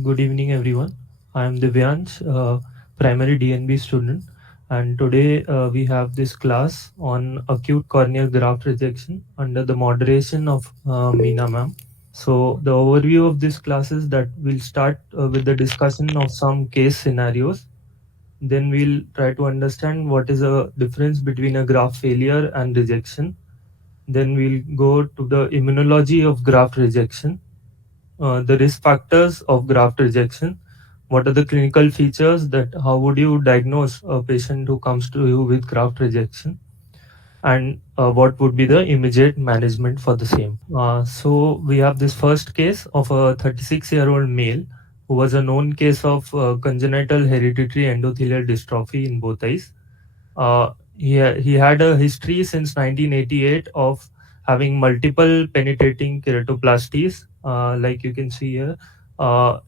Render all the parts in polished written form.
Good evening, everyone. I am Divyansh, primary DNB student, and today we have this class on acute corneal graft rejection under the moderation of Meena ma'am. So, the overview of this class is that we'll start with the discussion of some case scenarios. Then we'll try to understand what is the difference between a graft failure and rejection. Then we'll go to the immunology of graft rejection, the risk factors of graft rejection. What are the clinical features that how would you diagnose a patient who comes to you with graft rejection, and what would be the immediate management for the same. So we have this first case of a 36-year-old male who was a known case of congenital hereditary endothelial dystrophy in both eyes. He had a history since 1988 of having multiple penetrating keratoplasties. Like you can see here,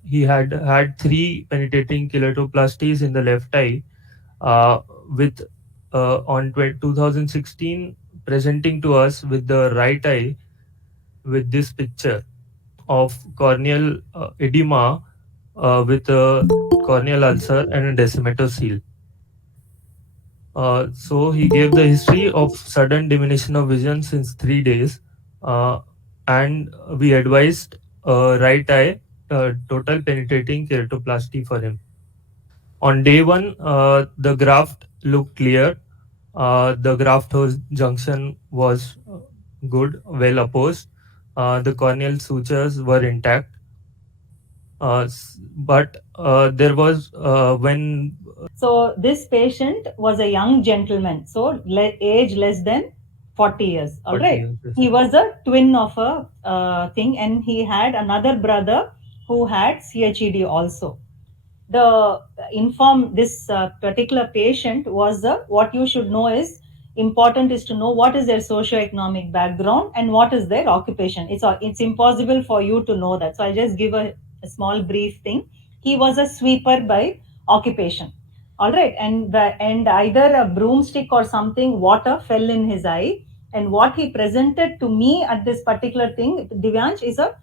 he had three penetrating keratoplasties in the left eye, with on 2016 presenting to us with the right eye with this picture of corneal edema with a corneal ulcer and a decimeter seal. So he gave the history of sudden diminution of vision since 3 days, uh, and we advised right eye total penetrating keratoplasty for him. On day one, the graft looked clear. The graft host junction was good, well opposed. The corneal sutures were intact. But there was when So this patient was a young gentleman, so age less than 40 years. All 40 right. years. Yes. He was a twin of a thing, and he had another brother who had CHED also. The inform this particular patient was the what you should know is important is to know what is their socio-economic background and what is their occupation. It's impossible for you to know that, so I'll just give a small brief thing. He was a sweeper by occupation. All right. And either a broomstick or something, water fell in his eye, and what he presented to me at this particular thing, Divyansh, is a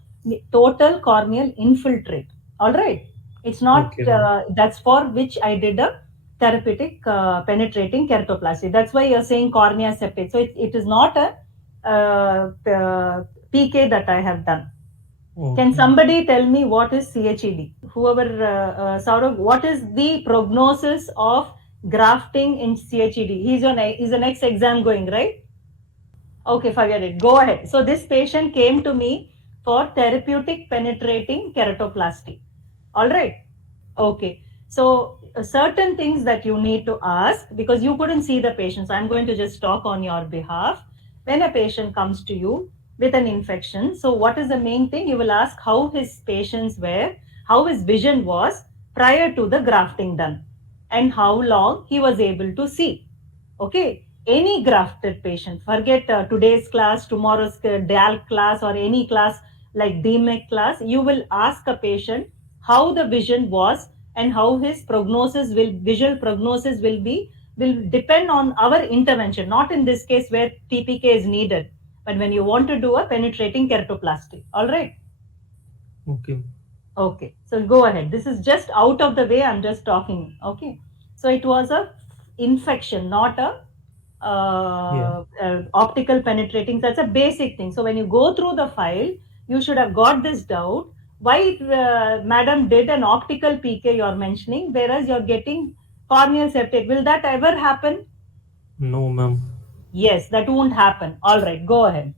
total corneal infiltrate. All right. It's not Okay, ma'am. that's for which I did a therapeutic penetrating keratoplasty. That's why you're saying cornea septate. So it is not a PK that I have done. Can Okay. somebody tell me what is CHED? Whoever, Saurav, what is the prognosis of grafting in CHED? He's the next exam going, right? Okay, forget it. Go ahead. So this patient came to me for therapeutic penetrating keratoplasty. All right. Okay. So certain things that you need to ask because you couldn't see the patient. So I'm going to just talk on your behalf. When a patient comes to you with an infection, so what is the main thing? You will ask how his patients were, how his vision was prior to the grafting done, and how long he was able to see. Okay. Any grafted patient, forget today's class, tomorrow's DAL class, or any class like DMEC class, you will ask a patient how the vision was and how his visual prognosis will depend on our intervention, not in this case where TPK is needed, but when you want to do a penetrating keratoplasty. All right. Okay. Okay, so go ahead. This is just out of the way. I'm just talking. Okay, so it was a infection, not a Yeah. optical penetrating. That's a basic thing. So when you go through the file, you should have got this doubt. Why, madam, did an optical PK you're mentioning, whereas you're getting corneal septate? Will that ever happen? No, ma'am. Yes, that won't happen. All right, go ahead.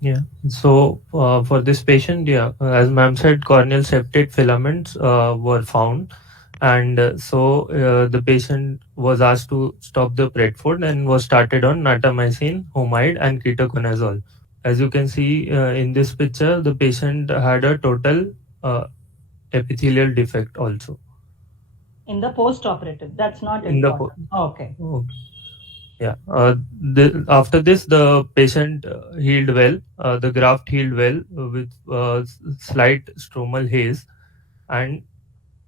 Yeah. So for this patient, yeah, as ma'am said, corneal septate filaments were found, and the patient was asked to stop the Predford and was started on natamycin, homide, and ketoconazole. As you can see in this picture, the patient had a total uh, epithelial defect also In the post-operative, that's not in the. important. Okay. Okay. Yeah. After this, the patient healed well. The graft healed well with slight stromal haze, and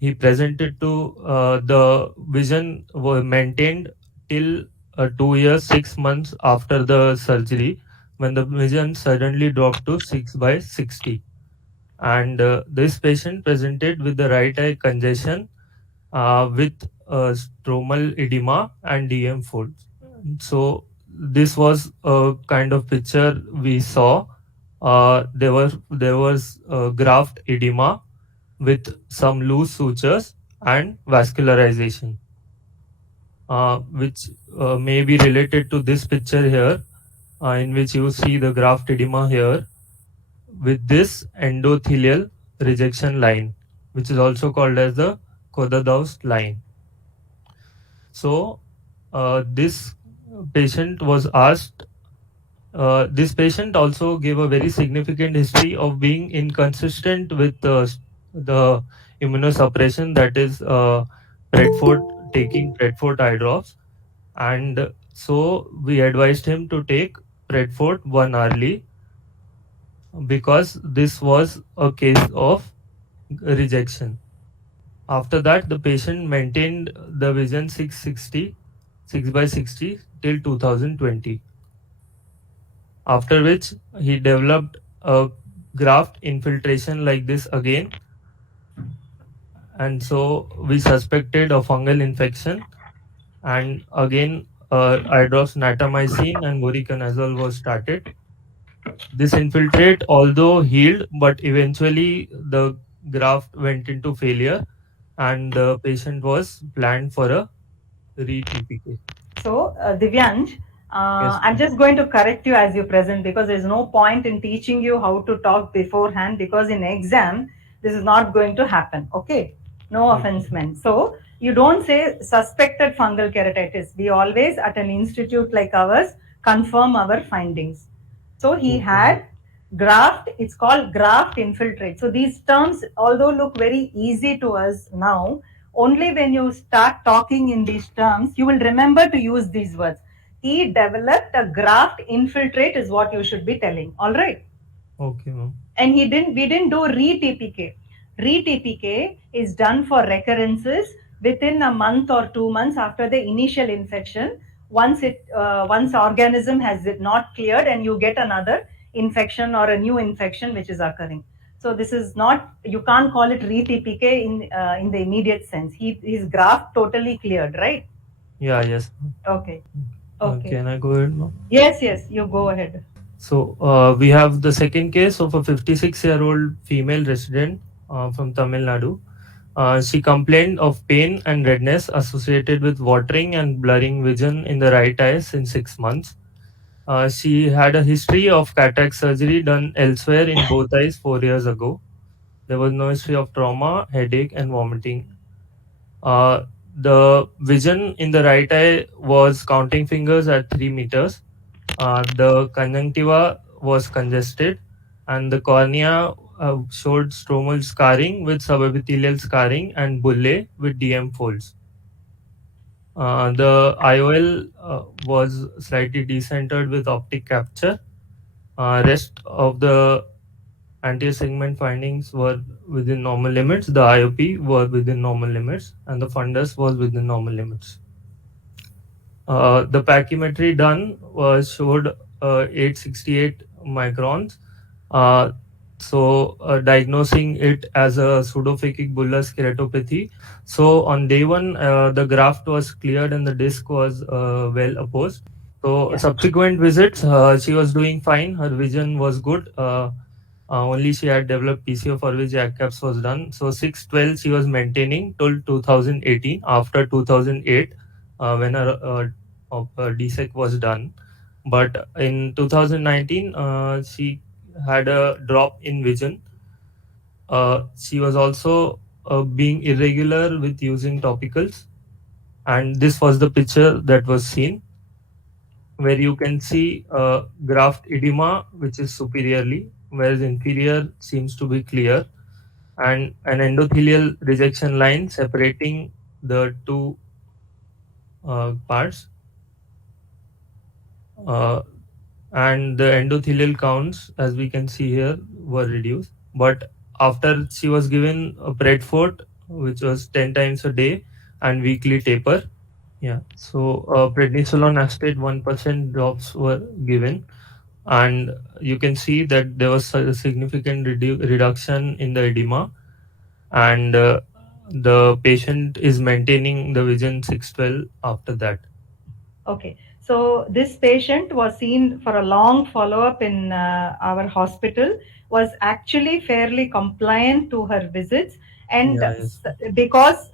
he presented to the vision were maintained till 2 years, 6 months after the surgery, when the vision suddenly dropped to 6 by 60. and this patient presented with the right eye congestion with stromal edema and DM folds. So this was a kind of picture we saw. There was graft edema with some loose sutures and vascularization, which may be related to this picture here, in which you see the graft edema here with this endothelial rejection line, which is also called as the Kodadaus line. So, this patient was asked. This patient also gave a very significant history of being inconsistent with the immunosuppression, that is, Predfort, taking Predfort eye drops, and so we advised him to take Predfort 1 hourly, because this was a case of rejection. After that, the patient maintained the vision 660, 6 by 60 till 2020. After which he developed a graft infiltration like this again, and so we suspected a fungal infection, and again eye drops natamycin and voriconazole was started. This infiltrate although healed, but eventually the graft went into failure and the patient was planned for a re-TPK. So, Divyansh, Yes, I'm ma'am. just going to correct you as you present, because there's no point in teaching you how to talk beforehand, because in exam this is not going to happen. Okay, no offense Okay. meant. So you don't say suspected fungal keratitis. We always at an institute like ours confirm our findings. So he Okay, ma'am. had graft, it's called graft infiltrate. So these terms, although look very easy to us now, only when you start talking in these terms, you will remember to use these words. He developed a graft infiltrate, is what you should be telling. All right. Okay, ma'am. And we didn't do re-TPK. Re-TPK is done for recurrences within a month or 2 months after the initial infection. Once organism has it not cleared and you get another infection or a new infection which is occurring. So this is not, you can't call it re-TPK in the immediate sense. His graft totally cleared, right? Yeah, yes, ma'am. Okay. Okay. Can I go ahead, ma'am? Yes, yes, you go ahead. So we have the second case of a 56-year-old female resident from Tamil Nadu. She complained of pain and redness associated with watering and blurring vision in the right eye since 6 months. She had a history of cataract surgery done elsewhere in both eyes 4 years ago. There was no history of trauma, headache, and vomiting. Uh, the vision in the right eye was counting fingers at 3 meters. The conjunctiva was congested, and the cornea showed stromal scarring with subepithelial scarring and bullae with DM folds. The IOL was slightly decentered with optic capture. Rest of the anterior segment findings were within normal limits. The IOP were within normal limits, and the fundus was within normal limits. The pachymetry done was showed 868 microns. Uh, Diagnosing it as a pseudophakic bullous keratopathy. So on day one, the graft was cleared and the disc was well opposed. So Yeah. subsequent visits, she was doing fine. Her vision was good. Only she had developed PCO for which JAK caps was done. So 612 she was maintaining till 2018. After 2008, when her DSEC was done, but in 2019 she had a drop in vision. She was also being irregular with using topicals, and this was the picture that was seen, where you can see graft edema, which is superiorly, whereas inferior seems to be clear, and an endothelial rejection line separating the two parts. Uh, and the endothelial counts, as we can see here, were reduced. But after she was given a Predfort, which was 10 times a day, and weekly taper. Yeah. So prednisolone acetate 1% drops were given. and you can see that there was a significant reduction in the edema, and the patient is maintaining the vision 612 after that. Okay, so this patient was seen for a long follow-up in our hospital, was actually fairly compliant to her visits, and Yeah, yes. because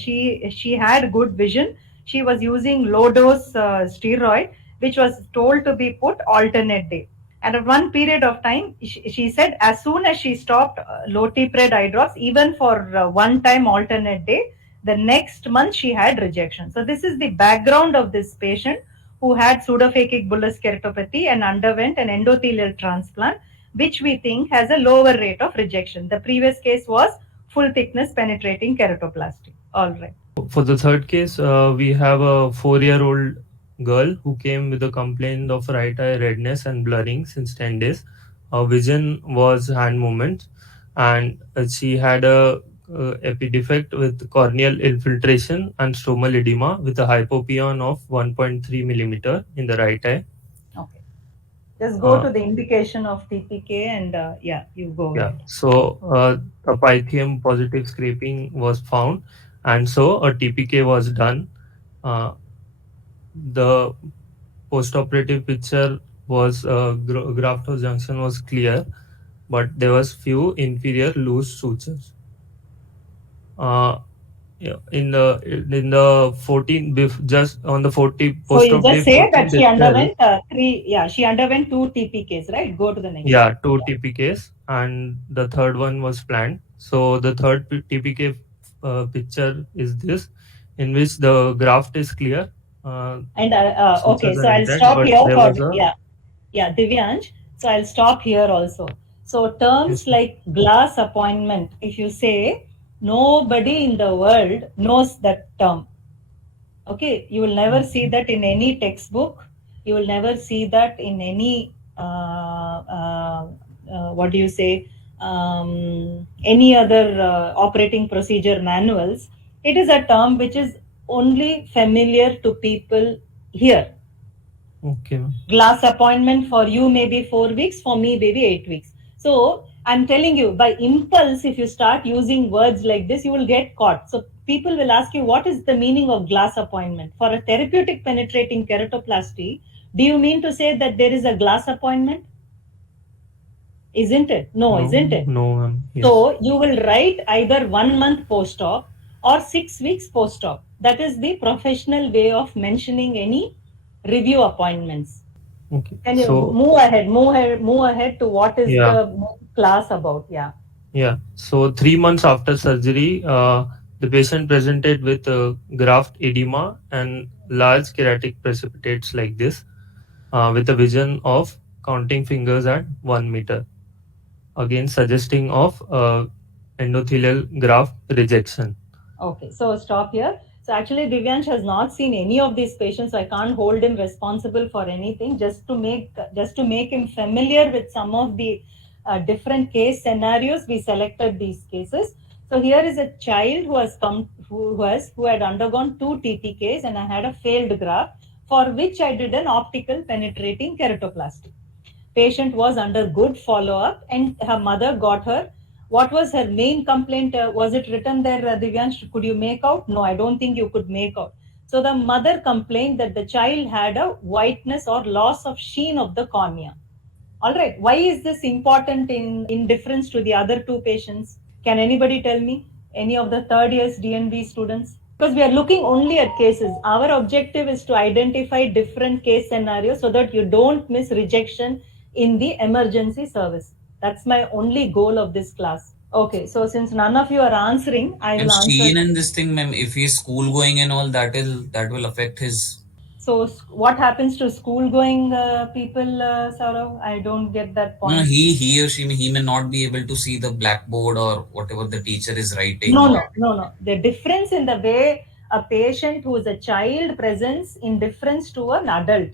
she had good vision, she was using low dose steroid, which was told to be put alternate day. And at one period of time, she said as soon as she stopped lotipred eye drops, even for one time alternate day, the next month she had rejection. So this is the background of this patient who had pseudophakic bullous keratopathy and underwent an endothelial transplant, which we think has a lower rate of rejection. The previous case was full thickness penetrating keratoplasty. All right. For the third case, we have a 4-year-old girl who came with a complaint of right eye redness and blurring since 10 days. Her vision was hand movement, and she had a epidefect with corneal infiltration and stromal edema with a hypopion of 1.3 millimeter in the right eye. Okay. Just go Uh, to the indication of TPK and yeah, you go yeah, ahead. so a pythium positive scraping was found, and so a TPK was done. Uh, the post-operative picture was graft junction was clear, but there was few inferior loose sutures. Uh, yeah, in the 14 just on the 40 So you post-op just day say that 14th she itself. underwent she underwent two TPKs, right? Go to the next Yeah, slide. two TPKs, and the third one was planned. So the third TPK picture is this, in which the graft is clear, And okay, sutures so are I'll intact, stop but here there for was a yeah, Divyansh. So I'll stop here also. So terms yes. like glass appointment, if you say, nobody in the world knows that term. Okay, you will never see Okay. that in any textbook. You will never see that in any what do you say? Any other operating procedure manuals. It is a term which is only familiar to people here. Okay, ma'am. Glass appointment for you maybe 4 weeks, for me maybe 8 weeks. So I'm telling you, by impulse, if you start using words like this, you will get caught. So people will ask you, what is the meaning of glass appointment? For a therapeutic penetrating keratoplasty, do you mean to say that there is a glass appointment? Isn't it? No, No, isn't it? no, ma'am. Yes. So you will write either 1 month post-op or 6 weeks post-op. That is the professional way of mentioning any review appointments. Okay. Can you So move ahead to what is yeah, the class about? Yeah. yeah. So 3 months after surgery, the patient presented with graft edema and large keratic precipitates like this, with a vision of counting fingers at 1 meter, again suggesting of endothelial graft rejection. Okay. So stop here. So actually, Divyansh has not seen any of these patients, so I can't hold him responsible for anything. Just to make him familiar with some of the different case scenarios, we selected these cases. So here is a child who has come, who had undergone two TTKs, and I had a failed graft for which I did an optical penetrating keratoplasty. Patient was under good follow up, and her mother got her. What was her main complaint? Was it written there, Divyansh? Could you make out? No, I don't think you could make out. So the mother complained that the child had a whiteness or loss of sheen of the cornea. All right. Why is this important in difference to the other two patients? Can anybody tell me? Any of the third years DNB students? Because we are looking only at cases. Our objective is to identify different case scenarios so that you don't miss rejection in the emergency service. That's my only goal of this class. Okay, so since none of you are answering, I And will answer. Sheen and this thing, ma'am, if he's school going and all, that will affect his. So, what happens to school going people, Saurav? I don't get that No, point. he or he may not be able to see the blackboard or whatever the teacher is No, writing. no, no, no. The difference in the way a patient who is a child presents in difference to an adult.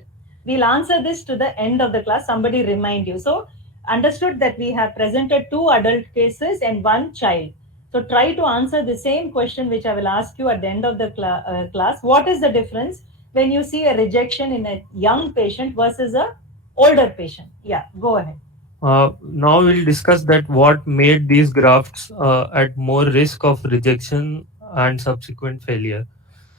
We'll answer this to the end of the class. Somebody remind you. So, understood that we have presented two adult cases and one child. So, try to answer the same question which I will ask you at the end of the class. What is the difference when you see a rejection in a young patient versus a Older patient. Yeah, go ahead. Now we'll discuss that what made these grafts at more risk of rejection and subsequent failure.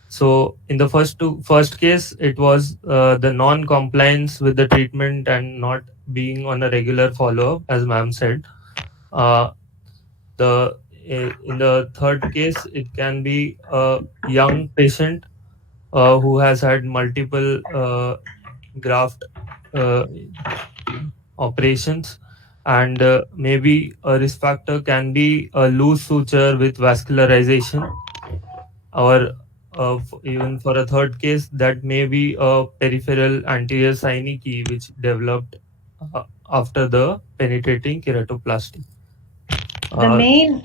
So in the first case, it was the non-compliance with the treatment and not being on a regular follow-up, as ma'am said. Uh, in the third case, it can be a young patient who has had multiple graft uh, operations, and maybe a risk factor can be a loose suture with vascularization, or even for a third case, that may be a peripheral anterior synecdoche which developed after the penetrating keratoplasty. The Uh, main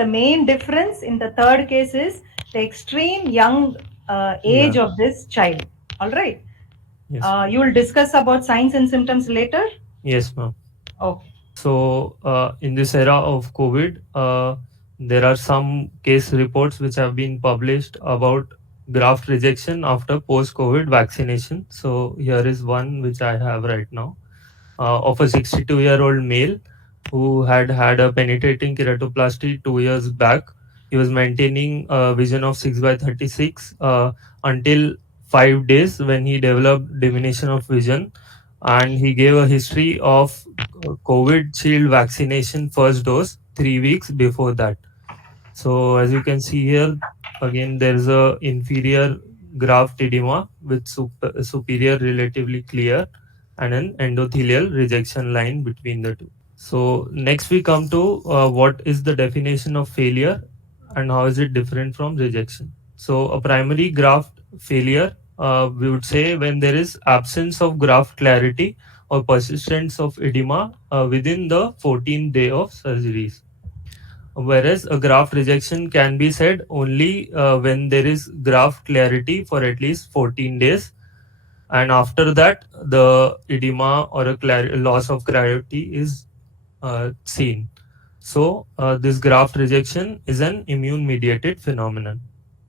the main difference in the third case is the extreme young age yeah, of this child. All right. yes, You will discuss about signs and symptoms later. yes, ma'am. Okay. So, in this era of COVID, there are some case reports which have been published about graft rejection after post-COVID vaccination. So, here is one which I have right now, of a 62-year-old male who had had a penetrating keratoplasty 2 years back. He was maintaining a vision of 6 by 36 until 5 days when he developed diminution of vision, and he gave a history of COVID shield vaccination first dose 3 weeks before that. So as you can see here, again there is a inferior graft edema with superior relatively clear and an endothelial rejection line between the two. So next we come to what is the definition of failure and how is it different from rejection. So a primary graft failure, we would say when there is absence of graft clarity or persistence of edema within the 14th day of surgeries. Whereas a graft rejection can be said only when there is graft clarity for at least 14 days, and after that the edema or a loss of clarity is seen. So, this graft rejection is an immune mediated phenomenon.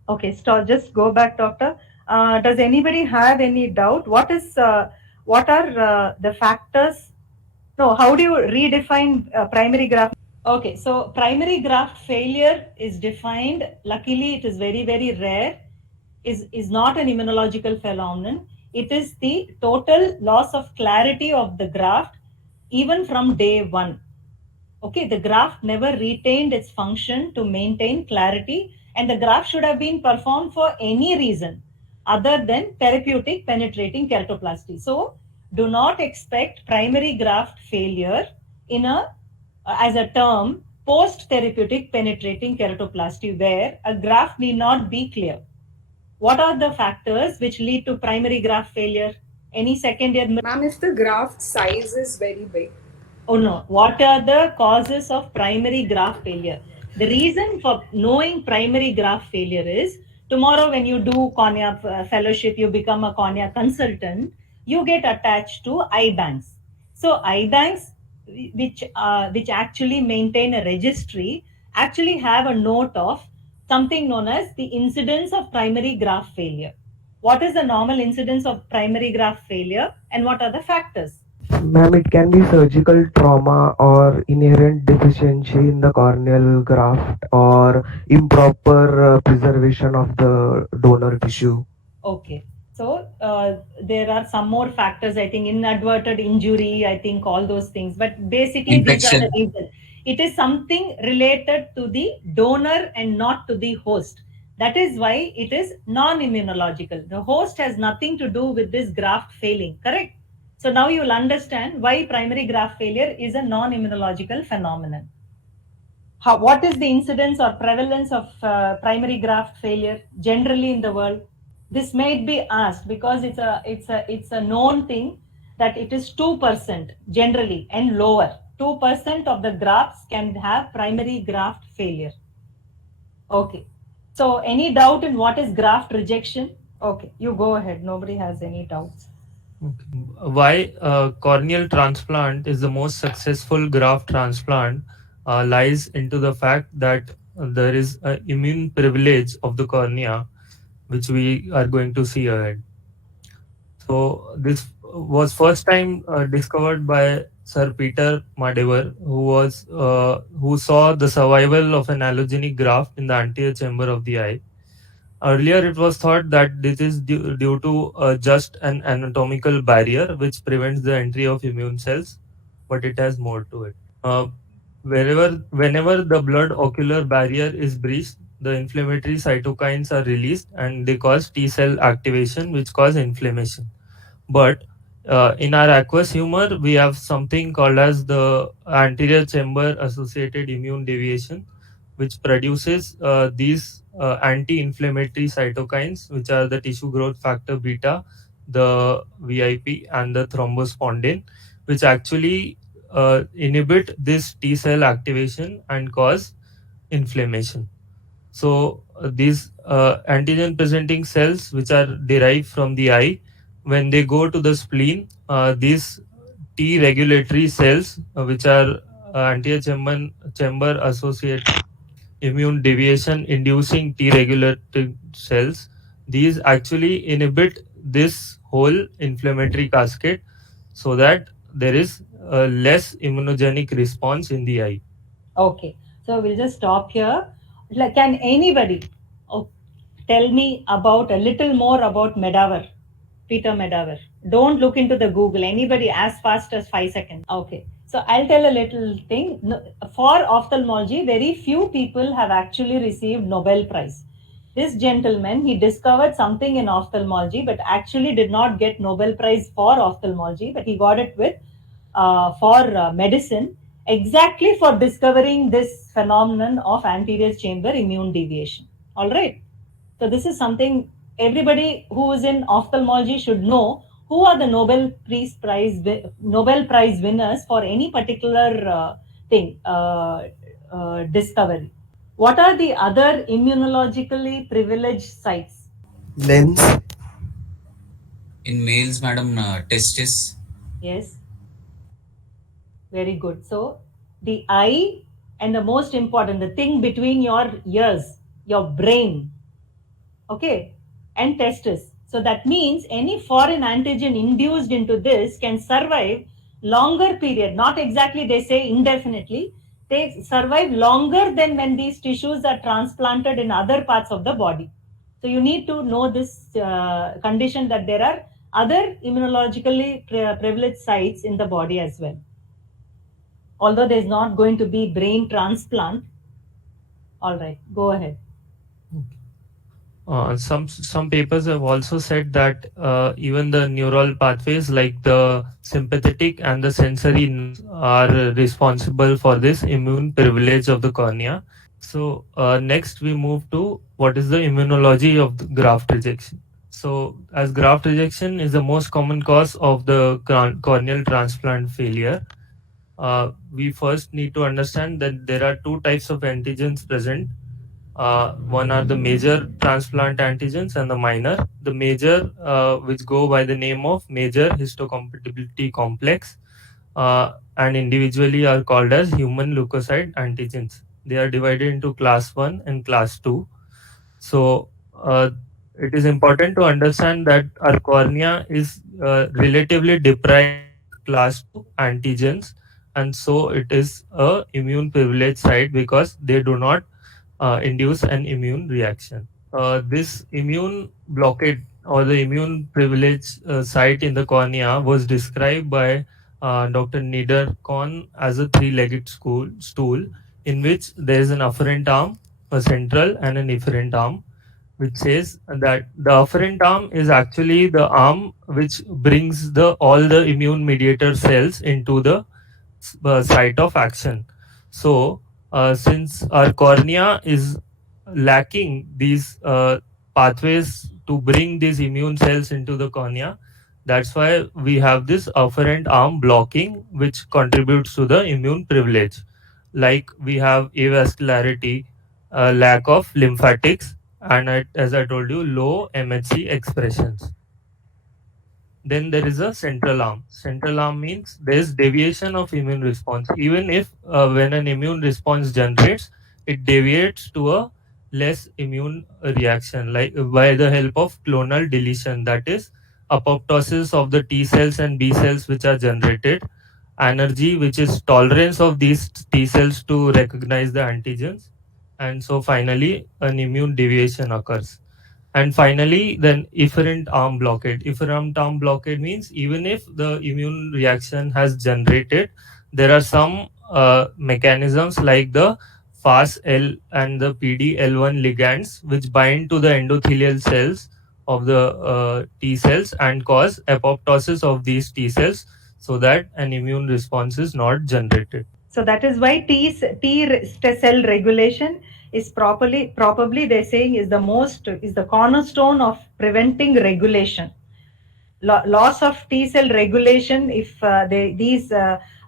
Okay, stop. Just go back, doctor. Does anybody have any doubt? What are the factors? No, how do you redefine primary graft? Okay, so primary graft failure is defined. Luckily, it is very very rare. Is not an immunological phenomenon. It is the total loss of clarity of the graft, even from day one. Okay, the graft never retained its function to maintain clarity, and the graft should have been performed for any reason other than therapeutic penetrating keratoplasty. So, do not expect primary graft failure in a as a term post therapeutic penetrating keratoplasty, where a graft need not be clear. What are the factors which lead to primary graft failure? Any second year? Ma'am, if the graft size is very big. Oh no. What are the causes of primary graft failure? The reason for knowing primary graft failure is tomorrow when you do cornea fellowship, you become a cornea consultant, you get attached to eye banks. So eye banks, which actually maintain a registry, actually have a note of something known as the incidence of primary graft failure. What is the normal incidence of primary graft failure and what are the factors? Ma'am, it can be surgical trauma or inherent deficiency in the corneal graft or improper preservation of the donor tissue. Okay. So there are some more factors, I think, inadvertent injury, I think, all those things. But basically, these are the Infection. reasons. It is something related to the donor and not to the host. That is why it is non immunological. The host has nothing to do with this graft failing, correct? So now you will understand why primary graft failure is a non immunological phenomenon. What is the incidence or prevalence of primary graft failure generally in the world? This may be asked because it's a known thing that it is 2% generally and lower. 2% of the grafts can have primary graft failure. Okay. So any doubt in what is graft rejection? Okay, you go ahead. Nobody has any doubts. Okay. Why corneal transplant is the most successful graft transplant lies into the fact that there is an immune privilege of the cornea, which we are going to see ahead. So this was first time discovered by Sir Peter Madever, who saw the survival of an allogenic graft in the anterior chamber of the eye. Earlier, it was thought that this is due to just an anatomical barrier which prevents the entry of immune cells, but it has more to it. Whenever the blood ocular barrier is breached, the inflammatory cytokines are released and they cause T cell activation, which cause inflammation. But in our aqueous humor, we have something called as the anterior chamber associated immune deviation, which produces these anti-inflammatory cytokines, which are the tissue growth factor beta, the VIP, and the thrombospondin, which actually inhibit this T cell activation and cause inflammation. So these antigen presenting cells, which are derived from the eye, when they go to the spleen, these T regulatory cells, which are anterior chamber associate immune deviation inducing T regulatory cells, these actually inhibit this whole inflammatory cascade, so that there is a less immunogenic response in the eye. Okay, so we'll just stop here. Like, can anybody oh, tell me about a little more about Medaver, Peter Medaver? Don't look into the Google. Anybody as fast as 5 seconds. Okay, so I'll tell a little thing. For ophthalmology, very few people have actually received Nobel Prize. This gentleman, he discovered something in ophthalmology, but actually did not get Nobel Prize for ophthalmology, but he got it with for medicine, exactly for discovering this phenomenon of anterior chamber immune deviation. All right. So this is something everybody who is in ophthalmology should know. Who are the Nobel Prize winners for any particular thing discovery? What are the other immunologically privileged sites? Lens. In males, madam, testis. Yes, very good. So the eye, and the most important, the thing between your ears, your brain, okay, and testis. So that means any foreign antigen induced into this can survive longer period, not exactly they say indefinitely, they survive longer than when these tissues are transplanted in other parts of the body. So you need to know this condition, that there are other immunologically privileged sites in the body as well. Although there's not going to be brain transplant. All right, go ahead. Some papers have also said that even the neural pathways like the sympathetic and the sensory nerves are responsible for this immune privilege of the cornea. So next we move to what is the immunology of the graft rejection. So as graft rejection is the most common cause of the corneal transplant failure, we first need to understand that there are two types of antigens present. One are the major transplant antigens and the minor. The major, which go by the name of major histocompatibility complex, and individually are called as human leukocyte antigens. They are divided into class 1 and class 2. So, it is important to understand that our cornea is relatively deprived of class 2 antigens, and so it is a immune privileged site because they do not induce an immune reaction. This immune blockade or the immune privilege site in the cornea was described by Dr. Niederkorn as a three-legged stool in which there is an afferent arm, a central, and an efferent arm, which says that the afferent arm is actually the arm which brings the all the immune mediator cells into the site of action. So, since our cornea is lacking these pathways to bring these immune cells into the cornea, that's why we have this afferent arm blocking, which contributes to the immune privilege. Like we have avascularity, lack of lymphatics, and as I told you, low MHC expressions. Then there is a central arm. Central arm means there is deviation of immune response. Even if when an immune response generates, it deviates to a less immune reaction, like by the help of clonal deletion. That is, apoptosis of the T cells and B cells which are generated, anergy, which is tolerance of these T cells to recognize the antigens, and so finally an immune deviation occurs. And finally, then efferent arm blockade. Efferent arm blockade means even if the immune reaction has generated, there are some mechanisms like the FAS-L and the PD-L1 ligands which bind to the endothelial cells of the T cells and cause apoptosis of these T cells so that an immune response is not generated. So that is why cell regulation is probably they're saying is the cornerstone of preventing regulation. Loss of T cell regulation if these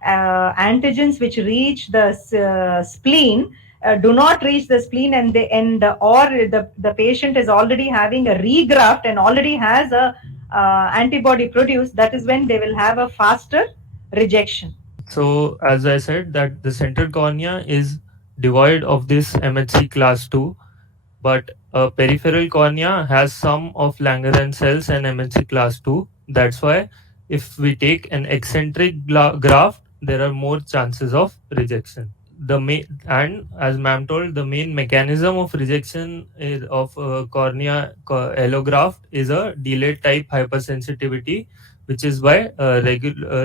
antigens which reach the spleen do not reach the spleen or the patient is already having a regraft and already has a antibody produced, that is when they will have a faster rejection. So as I said that the central cornea is devoid of this MHC class 2, but a peripheral cornea has some of Langerhans cells and MHC class 2. That's why if we take an eccentric graft, there are more chances of rejection. The main, and as ma'am told, the main mechanism of rejection of allograft is a delayed type hypersensitivity, which is why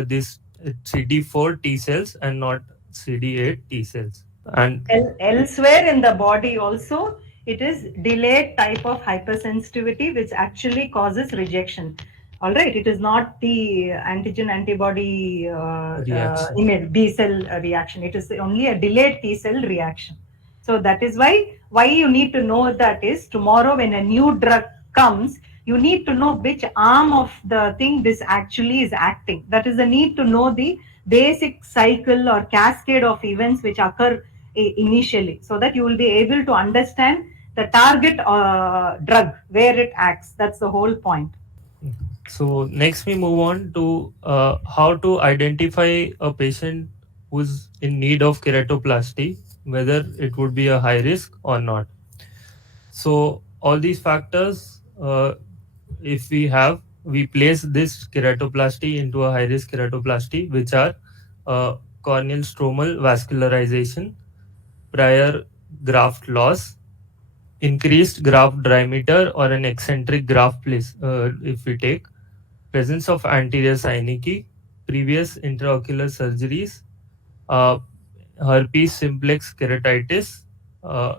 this CD4 T cells and not CD8 T cells. And Elsewhere in the body also, it is delayed type of hypersensitivity which actually causes rejection. All right, it is not the antigen antibody reaction. B cell reaction. It is only a delayed T cell reaction. So that is why you need to know that is tomorrow when a new drug comes, you need to know which arm of the thing this actually is acting. That is the need to know the basic cycle or cascade of events which occur initially, so that you will be able to understand the target drug where it acts. That's the whole point. So next we move on to how to identify a patient who's in need of keratoplasty, whether it would be a high risk or not. So all these factors, if we place this keratoplasty into a high risk keratoplasty, which are corneal stromal vascularization, prior graft loss, increased graft diameter, or an eccentric graft place. If we take presence of anterior synecdoche, previous intraocular surgeries, uh, herpes simplex keratitis.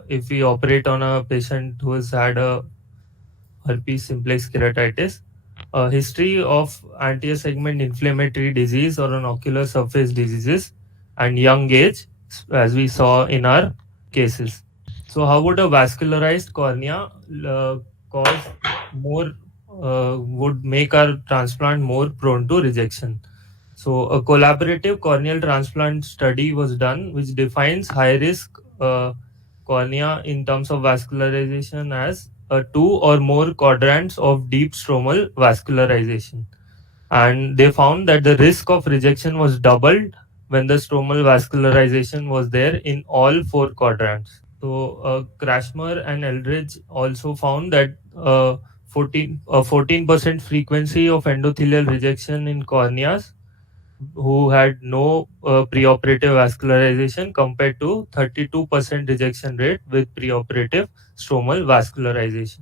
If we operate on a patient who has had a herpes simplex keratitis, a history of anterior segment inflammatory disease or an ocular surface diseases, and young age, as we saw in our cases. So, how would a vascularized cornea cause more, would make our transplant more prone to rejection? So, a collaborative corneal transplant study was done, which defines high risk cornea in terms of vascularization as two or more quadrants of deep stromal vascularization. And they found that the risk of rejection was doubled when the stromal vascularization was there in all four quadrants. So, Krashmer and Eldridge also found that 14% frequency of endothelial rejection in corneas who had no preoperative vascularization compared to 32% rejection rate with preoperative stromal vascularization.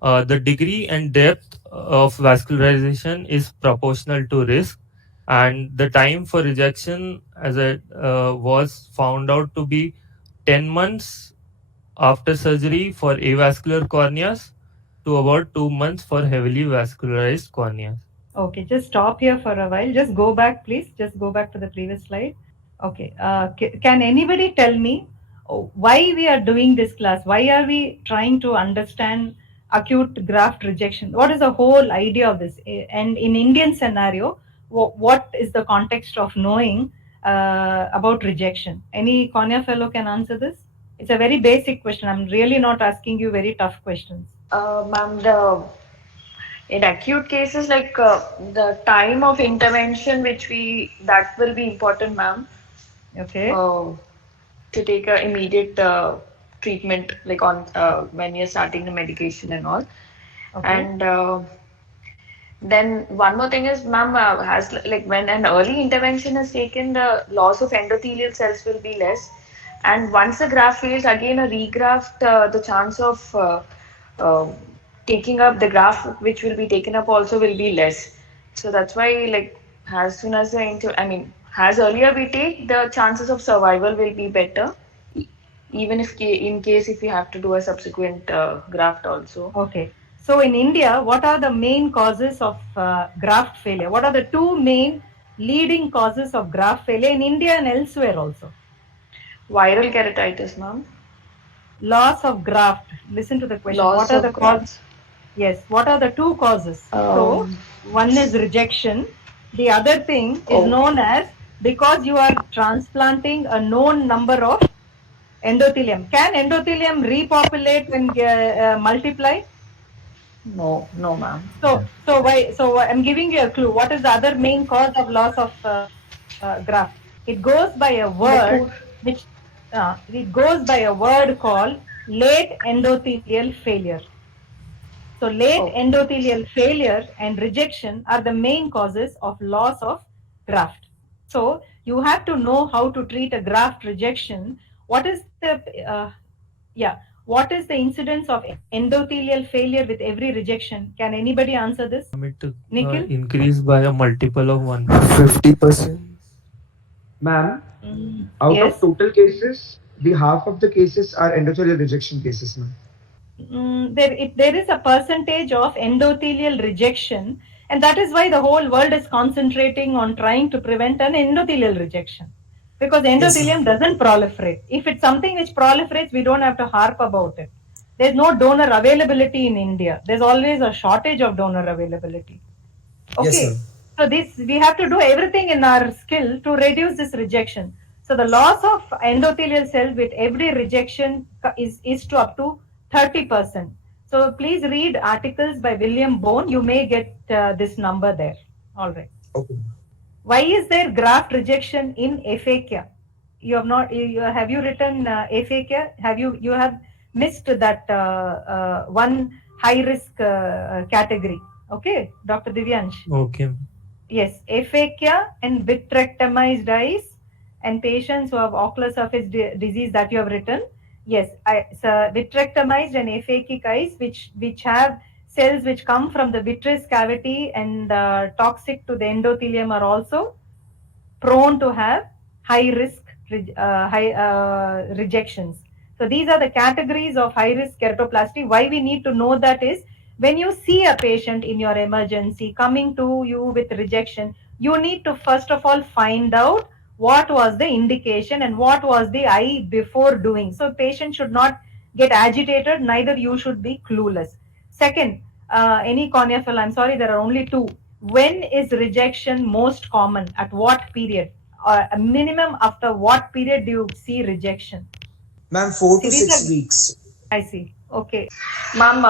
The degree and depth of vascularization is proportional to risk, and the time for rejection as it was found out to be 10 months after surgery for avascular corneas to about 2 months for heavily vascularized corneas. Okay, just stop here for a while. Just go back, please. Just go back to the previous slide. Okay. Can anybody tell me why we are doing this class? Why are we trying to understand acute graft rejection? What is the whole idea of this? And in Indian scenario, what is the context of knowing about rejection? Any cornea fellow can answer this? It's a very basic question. I'm really not asking you very tough questions. Ma'am, in acute cases, like the time of intervention, that will be important, ma'am. Okay. To take a immediate treatment, when you're starting the medication and all. Okay. And Then one more thing is, ma'am, has like when an early intervention is taken, the loss of endothelial cells will be less, and once the graft fails, again a regraft, the chance of uh, taking up the graft which will be taken up also will be less. So that's why, like, as soon as I mean, as earlier we take, the chances of survival will be better, e- even if in case if you have to do a subsequent graft also. Okay. So in India, what are the main causes of graft failure? What are the two main leading causes of graft failure in India and elsewhere also? Viral keratitis, ma'am. Loss of graft. Listen to the question. What Loss are the of causes? grafts. Yes. What are the two causes? So Um, one is rejection. The other thing is oh, known as because you are transplanting a known number of endothelium. Can endothelium repopulate and multiply? no, no, ma'am. So why? So I'm giving you a clue. What is the other main cause of loss of graft? It goes by a The word poor. which it goes by a word called late endothelial failure. So late Oh, endothelial failure and rejection are the main causes of loss of graft. So you have to know how to treat a graft rejection. What is the yeah? What is the incidence of endothelial failure with every rejection? Can anybody answer this? It Nikhil? increased by a multiple of 1.2. 50%. Ma'am, out of Yes. total cases, the half of the cases are endothelial rejection cases, ma'am. There is a percentage of endothelial rejection, and that is why the whole world is concentrating on trying to prevent an endothelial rejection. Because Yes, endothelium ma'am. doesn't proliferate. If it's something which proliferates, we don't have to harp about it. There's no donor availability in India. There's always a shortage of donor availability. Yes, ma'am. Okay, so this we have to do everything in our skill to reduce this rejection. So the loss of endothelial cell with every rejection is to up to 30%. So please read articles by William Bone. You may get this number there. All right. Okay. Why is there graft rejection in aphakia? You have not. Have you written aphakia? You have missed that one high risk category? Okay, Dr. Divyansh. Okay. Yes, aphakia and vitrectomized eyes and patients who have ocular surface disease that you have written. Yes, so vitrectomized and aphakic eyes, which have cells which come from the vitreous cavity and toxic to the endothelium, are also prone to have high risk high rejections. So these are the categories of high risk keratoplasty. Why we need to know that is when you see a patient in your emergency coming to you with rejection, you need to first of all find out what was the indication and what was the eye before doing. So patient should not get agitated, neither you should be clueless. Second, any cornea failure, I'm sorry, there are only two. When is rejection most common? At what period? A minimum after what period do you see rejection? Ma'am, 4 See, to these 6 are, weeks. I see. Okay. ma'am,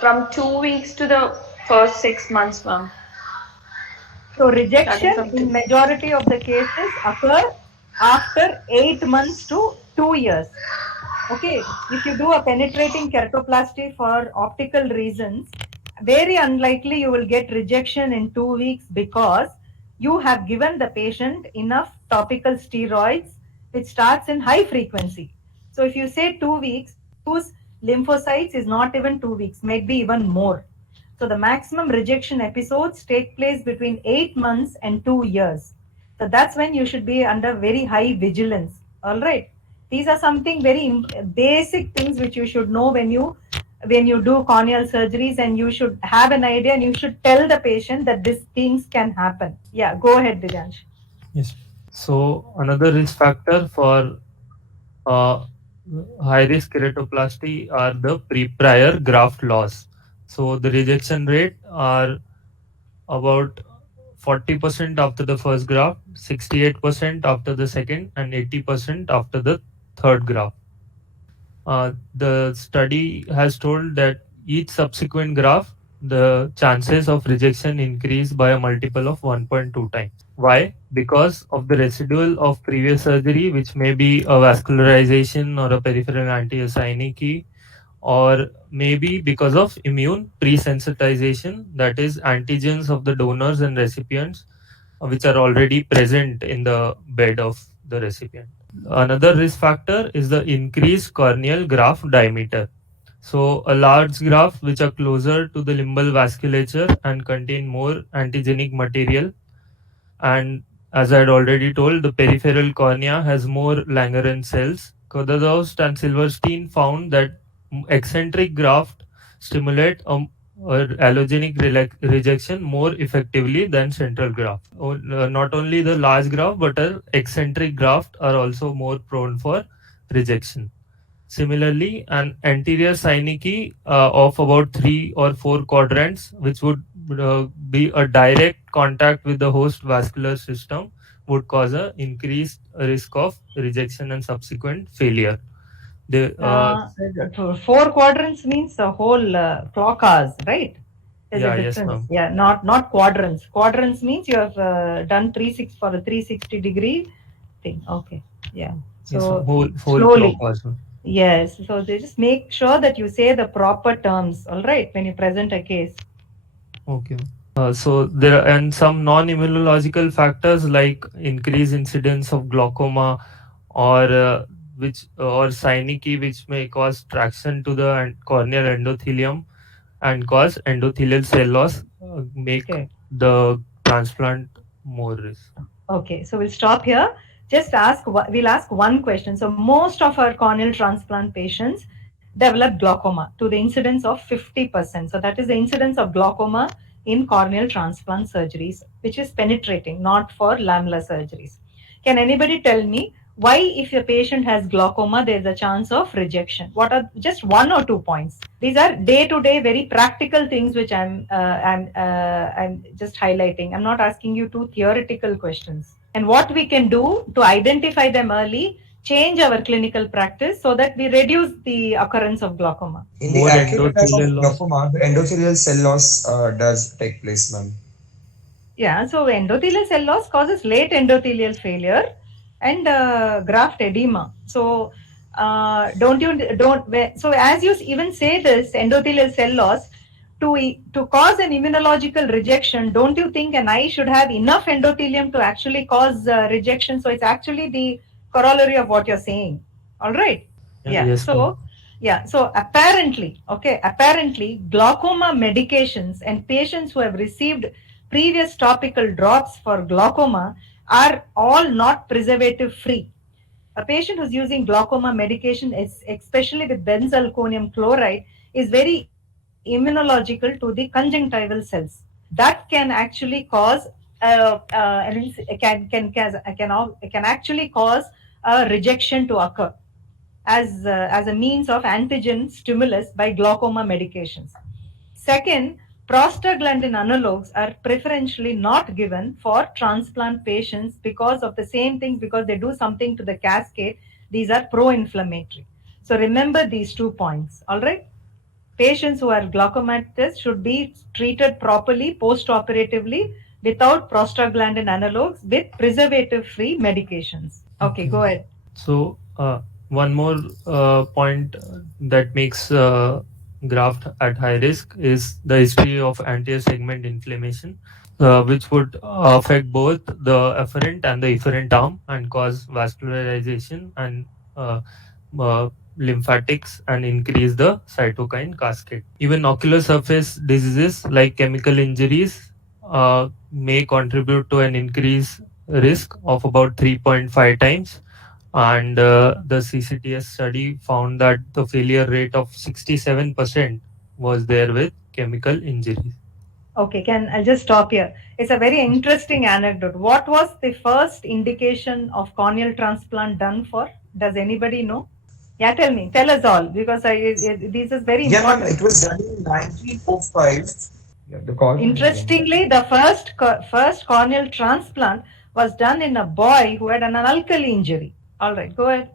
from 2 weeks to the first 6 months, ma'am. So Starting rejection from in two. majority of the cases occur after 8 months to 2 years. Okay, if you do a penetrating keratoplasty for optical reasons, very unlikely you will get rejection in 2 weeks because you have given the patient enough topical steroids which starts in high frequency. So if you say 2 weeks, use lymphocytes is not even 2 weeks, maybe even more. So the maximum rejection episodes take place between 8 months and 2 years. So that's when you should be under very high vigilance. All right. These are something very basic things which you should know when you do corneal surgeries, and you should have an idea and you should tell the patient that these things can happen. Yeah, go ahead, Divyansh. Yes. So another risk factor for uh, high risk keratoplasty are the prior graft loss. So the rejection rate are about 40% after the first graft, 68% after the second, and 80% after the third graft. The study has told that each subsequent graft, the chances of rejection increase by a multiple of 1.2 times. Why? Because of the residual of previous surgery, which may be a vascularization or a peripheral anti-acyanic, or maybe because of immune presensitization, that is antigens of the donors and recipients which are already present in the bed of the recipient. Another risk factor is the increased corneal graft diameter. So a large graft which are closer to the limbal vasculature and contain more antigenic material, and as I had already told, the peripheral cornea has more Langerhans cells. Kodadaust and Silverstein found that eccentric graft stimulate or allogenic rejection more effectively than central graft. Not only the large graft, but eccentric graft are also more prone for rejection. Similarly, an anterior synecdoche of about 3 or 4 quadrants, which would be a direct contact with the host vascular system, would cause a increased risk of rejection and subsequent failure. They, 4 quadrants means the whole clock hours, right? There's a yeah, yes, difference. ma'am. Yeah, not quadrants. Quadrants means you have done 360 thing. Okay. Yeah. Yes, ma'am. So Whole slowly. clock also. Yes. So they just make sure that you say the proper terms. All right. When you present a case. Okay. So there are and some non-immunological factors like increased incidence of glaucoma or synecdoche, which may cause traction to the corneal endothelium and cause endothelial cell loss, make Okay. the transplant more risk. Okay, so we'll stop here. Just we'll ask one question. So most of our corneal transplant patients develop glaucoma to the incidence of 50%. So that is the incidence of glaucoma in corneal transplant surgeries, which is penetrating, not for lamellar surgeries. Can anybody tell me why, if a patient has glaucoma, there's a chance of rejection? What are just 1 or 2 points? These are day-to-day, very practical things which I'm just highlighting. I'm not asking you two theoretical questions. And what we can do to identify them early, change our clinical practice so that we reduce the occurrence of glaucoma. In the More acute attack of endothelial loss. glaucoma, the endothelial cell loss does take place, ma'am. Yeah, so endothelial cell loss causes late endothelial failure and graft edema. So so as you even say this endothelial cell loss, to cause an immunological rejection, don't you think an eye should have enough endothelium to actually cause rejection? So it's actually the corollary of what you're saying. All right. Yeah. Yes, ma'am. So apparently glaucoma medications and patients who have received previous topical drops for glaucoma are all not preservative free. A patient who's using glaucoma medication, especially with benzalkonium chloride, is very immunological to the conjunctival cells. That can actually cause can actually cause a rejection to occur as a means of antigen stimulus by glaucoma medications. Second, prostaglandin analogs are preferentially not given for transplant patients because of the same things, because they do something to the cascade. These are pro-inflammatory. So remember these 2 points. All right. Patients who are glaucomatous should be treated properly post-operatively without prostaglandin analogs with preservative-free medications. Okay, Okay. go ahead. So one more point that makes graft at high risk is the history of anterior segment inflammation, which would affect both the afferent and the efferent arm and cause vascularization and uh, lymphatics and increase the cytokine cascade. Even ocular surface diseases like chemical injuries may contribute to an increased risk of about 3.5 times, and the CCTS study found that the failure rate of 67% was there with chemical injuries. Okay, I'll just stop here. It's a very interesting anecdote. What was the first indication of corneal transplant done for? Does anybody know? Yeah, tell me. Tell us all, because this is very Yeah, ma'am, important. it was done in 1905. Yeah, the call. Interestingly, the first corneal transplant was done in a boy who had an alkali injury. All right, go ahead.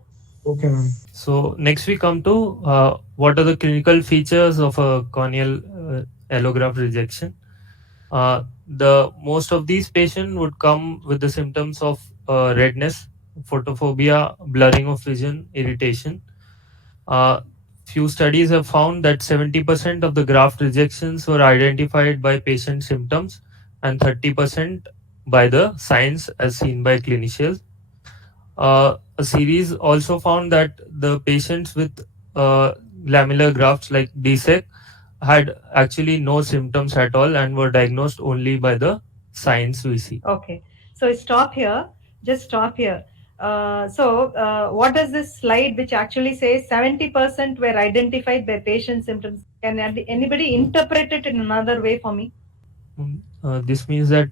Okay, ma'am. So next we come to what are the clinical features of a corneal allograft rejection. The most of these patients would come with the symptoms of redness, photophobia, blurring of vision, irritation. Uh, few studies have found that 70% of the graft rejections were identified by patient symptoms and 30% by the signs as seen by clinicians. A series also found that the patients with lamellar grafts like DSEC had actually no symptoms at all and were diagnosed only by the signs we see. Okay, so stop here. Just stop here. What does this slide, which actually says 70% were identified by patient symptoms? Can anybody interpret it in another way for me? This means that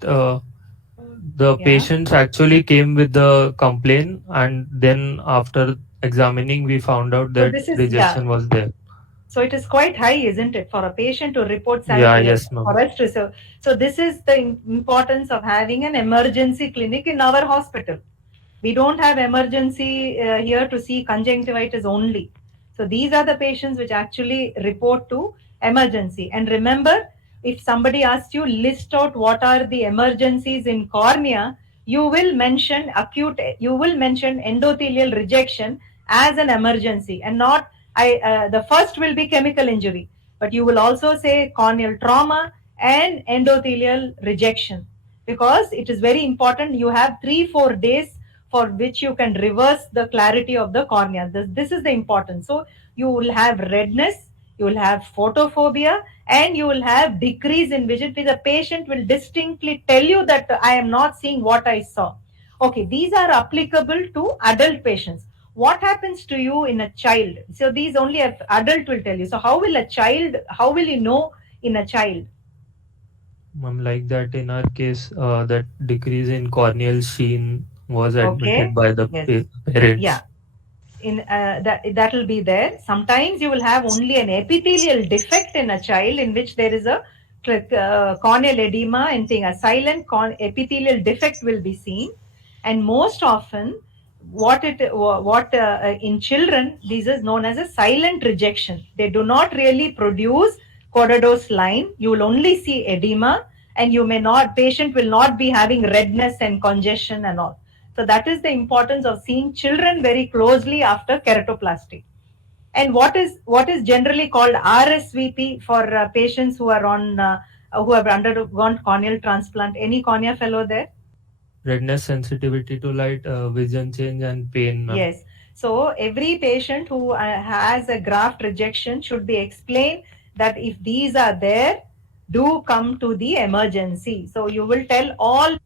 the Yeah. patients actually came with the complaint, and then after examining, we found out So that this is, yeah. rejection was there. So it is quite high, isn't it, for a patient to report Yeah, yes, ma'am. for us to so this is the importance of having an emergency clinic in our hospital. We don't have emergency here to see conjunctivitis only. So these are the patients which actually report to emergency. And remember, if somebody asks you, list out what are the emergencies in cornea, you will mention you will mention endothelial rejection as an emergency, and not the first will be chemical injury, but you will also say corneal trauma and endothelial rejection, because it is very important. You have 3-4 days for which you can reverse the clarity of the cornea. This is the importance. So you will have redness, you will have photophobia, and you will have decrease in vision. The patient will distinctly tell you that I am not seeing what I saw. Okay, these are applicable to adult patients. What happens to you in a child? So these only adult will tell you. So how will you know in a child? Like that, in our case, that decrease in corneal sheen was admitted Okay. by the Yes. parents. Yeah. In that will be there. Sometimes you will have only an epithelial defect in a child, in which there is a corneal edema and thing. A silent epithelial defect will be seen, and most often, what in children, this is known as a silent rejection. They do not really produce Cordados line. You will only see edema, and you may not. Patient will not be having redness and congestion and all. So that is the importance of seeing children very closely after keratoplasty. And what is generally called RSVP for patients who are on who have undergone corneal transplant? Any cornea fellow there? Redness, sensitivity to light, vision change, and pain, ma'am. Yes. So every patient who has a graft rejection should be explained that if these are there, do come to the emergency. So you will tell all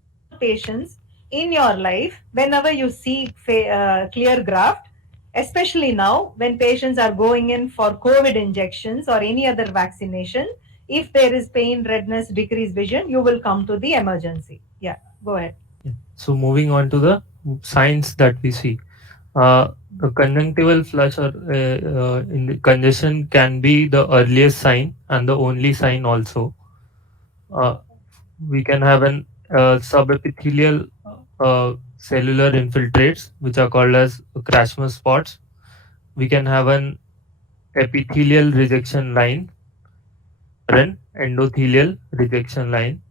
patients in your life whenever you see clear graft, especially now when patients are going in for COVID injections or any other vaccination. If there is pain, redness, decreased vision, you will come to the emergency. Yeah, go ahead. Yeah. So moving on to the signs that we see. The conjunctival flush or in the congestion can be the earliest sign and the only sign also. Uh, we can have an subepithelial cellular infiltrates, which are called as Krashmer spots. We can have an epithelial rejection line or an endothelial rejection line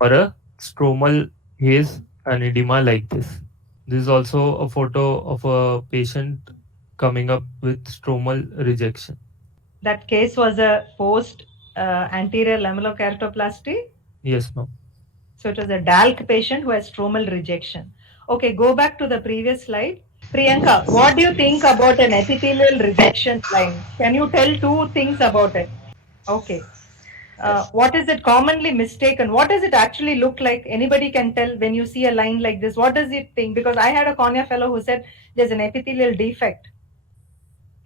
or a stromal haze and edema like this. This is also a photo of a patient coming up with stromal rejection. That case was a post anterior lamellokeratoplasty. Yes, ma'am. So it was a DALK patient who has stromal rejection. Okay, go back to the previous slide. Priyanka, what do you think about an epithelial rejection line? Can you tell two things about it? Okay. What is it commonly mistaken? What does it actually look like? Anybody can tell when you see a line like this. What does it think? Because I had a cornea fellow who said there's an epithelial defect.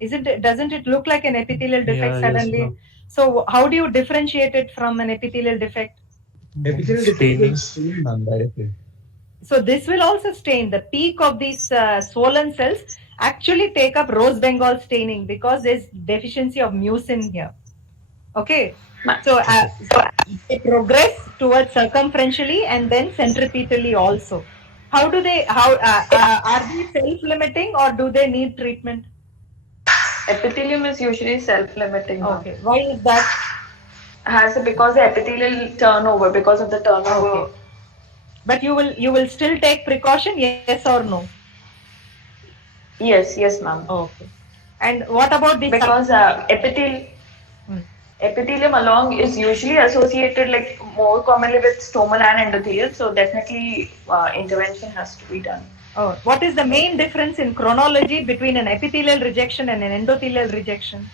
Doesn't it look like an epithelial defect Yeah, yes, suddenly? ma'am. So how do you differentiate it from an epithelial defect? Epithelial defect Staining. will stain, ma'am, directly. So this will also stain. The peak of these swollen cells actually take up rose Bengal staining because there's deficiency of mucin here. Okay. So they progress towards circumferentially and then centripetally also. How are they self-limiting or do they need treatment? Epithelium is usually self-limiting. Okay. Why is that? Because the epithelial turnover, because of the turnover. Okay. But you will still take precaution, yes or no? Yes, ma'am. Okay. And what about the because Hmm. epithelium along is usually associated like more commonly with stromal and endothelial. So definitely intervention has to be done. Oh, what is the main difference in chronology between an epithelial rejection and an endothelial rejection?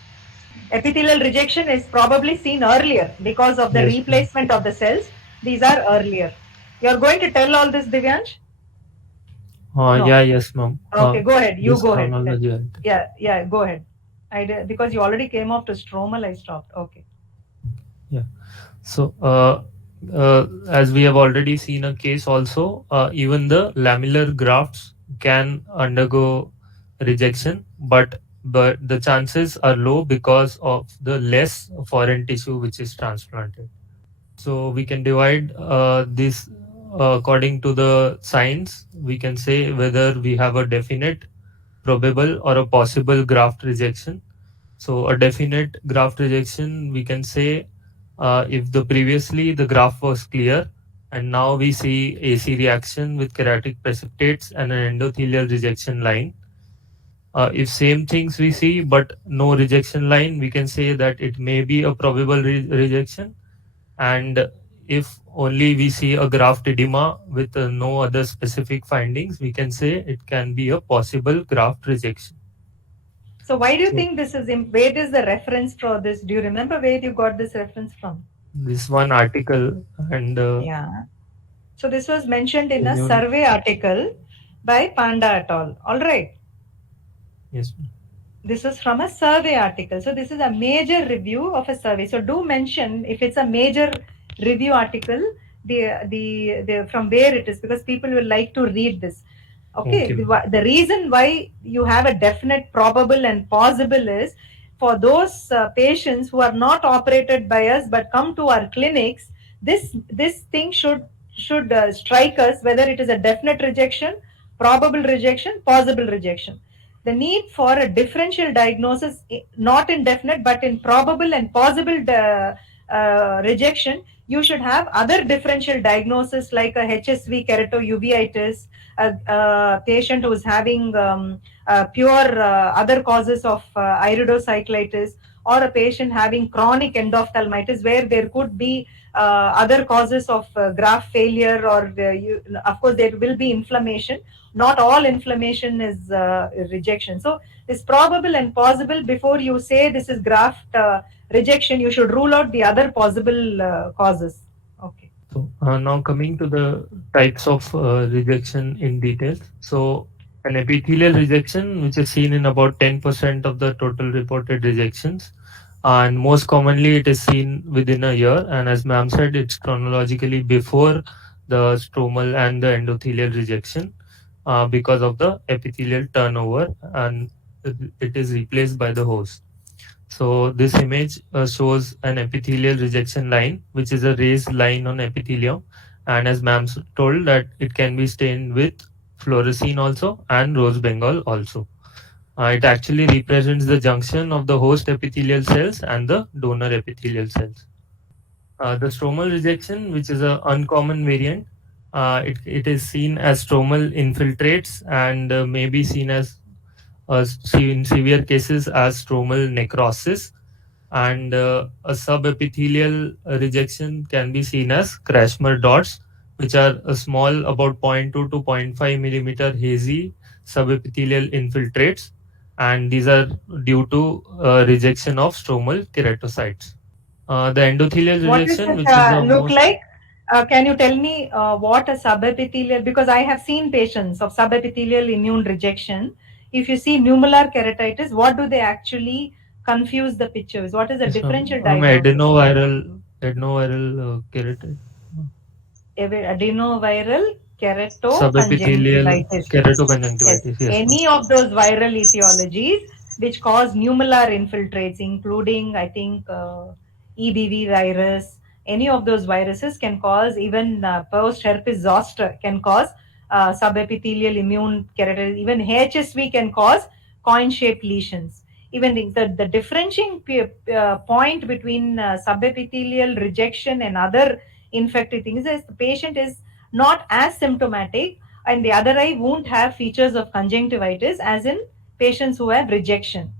Epithelial rejection is probably seen earlier because of the Yes, ma'am. replacement of the cells. These are earlier. You're going to tell all this, Divyansh? No. Yeah, yes, ma'am. Okay, go ahead. You This go ahead. chronology, I think. Yeah, go ahead. Because you already came off to stromal, I stopped. Okay. Yeah. So, as we have already seen a case also, even the lamellar grafts can undergo rejection, but the chances are low because of the less foreign tissue which is transplanted. So we can divide this according to the signs. We can say whether we have a definite, probable, or a possible graft rejection. So a definite graft rejection, we can say if the previously the graft was clear and now we see AC reaction with keratic precipitates and an endothelial rejection line. If same things we see but no rejection line, we can say that it may be a probable rejection. And if only we see a graft edema with no other specific findings, we can say it can be a possible graft rejection. So why do you So think this is, where is the reference for this? Do you remember where you got this reference from? this one article and Yeah. So this was mentioned in a immune. survey article by Panda et al. All right. Yes. This is from a survey article. So this is a major review of a survey. So do mention if it's a major review article, the from where it is, because people will like to read this. Okay, Okay. the reason why you have a definite, probable, and possible is for those patients who are not operated by us but come to our clinics. This thing should strike us whether it is a definite rejection, probable rejection, possible rejection. The need for a differential diagnosis, not in definite but in probable and possible rejection. You should have other differential diagnosis like a HSV keratouveitis, a patient who is having pure other causes of iridocyclitis, or a patient having chronic endophthalmitis where there could be other causes of graft failure, or of course there will be inflammation. Not all inflammation is rejection. So this probable and possible, before you say this is graft rejection, you should rule out the other possible causes. Okay. So now coming to the types of rejection in detail. So an epithelial rejection, which is seen in about 10% of the total reported rejections, and most commonly it is seen within a year. And as ma'am said, it's chronologically before the stromal and the endothelial rejection because of the epithelial turnover, and it is replaced by the host. So this image shows an epithelial rejection line, which is a raised line on epithelium. And as ma'am told that it can be stained with fluorescein also and rose bengal also. It actually represents the junction of the host epithelial cells and the donor epithelial cells. The stromal rejection, which is an uncommon variant, it is seen as stromal infiltrates and may be seen as in severe cases as stromal necrosis, and a subepithelial rejection can be seen as Krashmer dots, which are a small, about zero point 0.2 to zero point 0.5 millimeter hazy subepithelial infiltrates, and these are due to rejection of stromal keratocytes. The endothelial What does rejection, which is it the look most. like? Can you tell me what a subepithelial? Because I have seen patients of subepithelial immune rejection. If you see nummular keratitis, what do they actually confuse the pictures? What is the Yes, ma'am. differential diagnosis? Adenoviral keratitis. Adenoviral Subepithelial keratoconjunctivitis. Yes, keratoconjunctivitis. Yes, ma'am. any of those viral etiologies which cause nummular infiltrates, including, I think, EBV virus, any of those viruses can cause, even post herpes zoster can cause subepithelial immune keratitis. Even HSV can cause coin shaped lesions. Even the differentiating point between subepithelial rejection and other infected things is the patient is not as symptomatic, and the other eye won't have features of conjunctivitis as in patients who have rejection.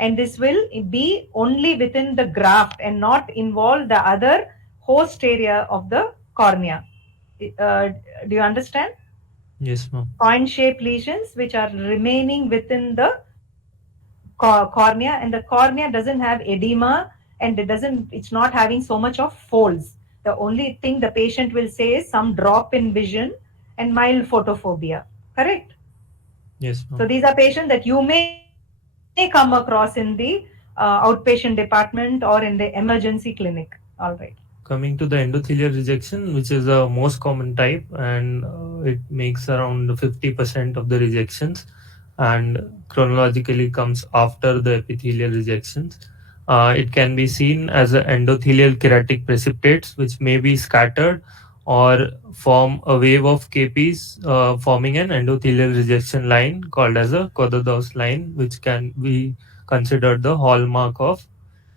and this will be only within the graft and not involve the other host area of the cornea. Uh, do you understand? Yes, ma'am. Coin shaped lesions which are remaining within the cornea, and the cornea doesn't have edema, and it's not having so much of folds. The only thing the patient will say is some drop in vision and mild photophobia. Correct? Yes, So ma'am. these are patients that you may come across in the outpatient department or in the emergency clinic. All right. Coming to the endothelial rejection, which is the most common type, and it makes around 50% of the rejections, and chronologically comes after the epithelial rejections. It can be seen as a endothelial keratic precipitates, which may be scattered or form a wave of KPs, forming an endothelial rejection line called as a Kodados line, which can be considered the hallmark of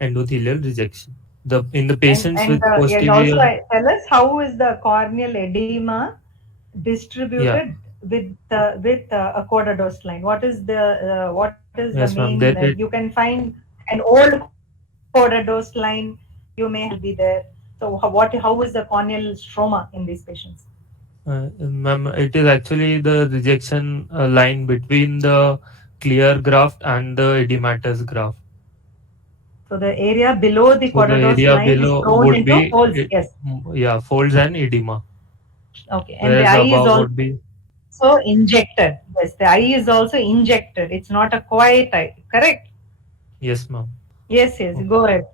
endothelial rejection. The in the patients with And also posterior, tell us how is the corneal edema yeah, distributed with a Codados line? What is the yes, main? ma'am. There You it, can find an old Codados line. You may have will be there. So how is the corneal stroma in these patients? ma'am, it is actually the rejection line between the clear graft and the edematous graft. So the area below the So the Codados area line is below prone would into be, folds. Yes. yeah, folds and edema, Okay. And the whereas eye is above also would be, injected. Yes, the eye is also injected. It's not a quiet eye. Correct? yes, ma'am. Yes, yes. Go ahead.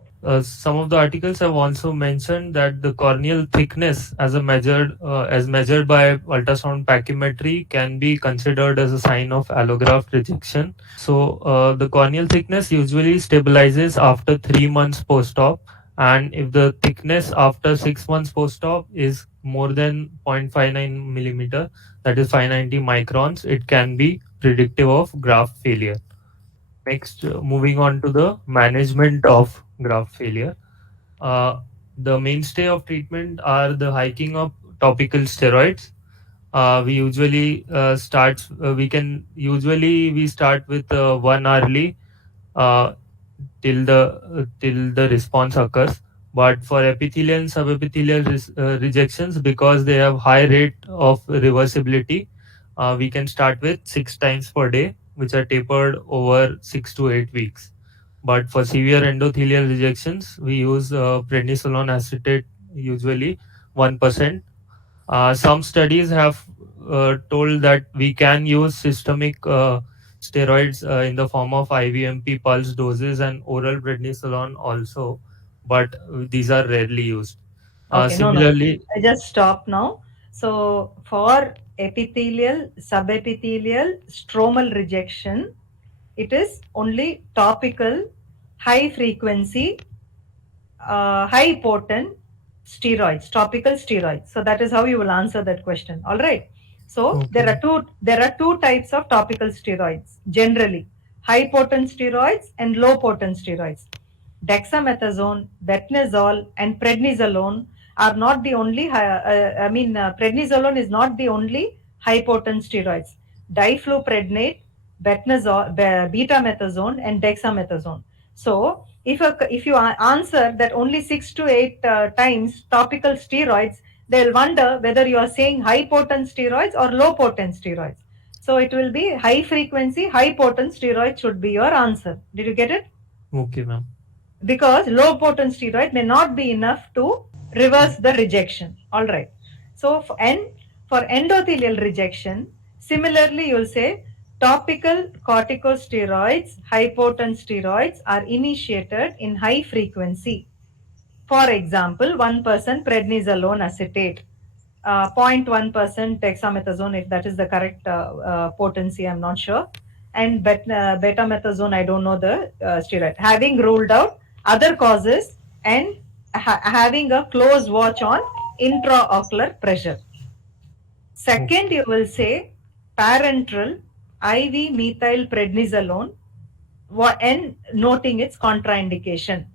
Some of the articles have also mentioned that the corneal thickness as measured by ultrasound pachymetry can be considered as a sign of allograft rejection. So the corneal thickness usually stabilizes after 3 months post-op, and if the thickness after 6 months post-op is more than 0.59 millimeter, that is 590 microns, it can be predictive of graft failure. Next, moving on to the management of graft failure. Uh, the mainstay of treatment are the hiking of topical steroids. We usually start. We start with 1 hourly uh, till the response occurs. But for epithelial and subepithelial rejections, because they have high rate of reversibility, we can start with 6 times per day, which are tapered over 6 to 8 weeks. But for severe endothelial rejections, we use prednisolone acetate, usually 1%. Some studies have told that we can use systemic steroids in the form of IVMP pulse doses and oral prednisolone also, but these are rarely used. Okay, no, no. Similarly, I just stop now. So for epithelial, subepithelial, stromal rejection, it is only topical, high frequency, high potent steroids, topical steroids. So that is how you will answer that question. All right. So okay, there are two types of topical steroids generally: high potent steroids and low potent steroids. Dexamethasone, betnazole, and prednisolone are not the only. Prednisolone is not the only high potent steroids. Difluprednate, betnazole, betamethasone, and dexamethasone. So if you answer that only 6 to 8 times topical steroids, they'll wonder whether you are saying high potent steroids or low potent steroids. So it will be high frequency, high potent steroid should be your answer. Did you get it? okay, ma'am. Because low potent steroid may not be enough to reverse the rejection. All right. So for endothelial rejection, similarly you'll say topical corticosteroids, high potent steroids are initiated in high frequency. For example, 1% prednisolone acetate, 0.1% dexamethasone, if that is the correct potency, I'm not sure. And betamethasone, I don't know the steroid. Having ruled out other causes and having a close watch on intraocular pressure. Second, you will say parenteral IV methyl prednisolone and noting its contraindication.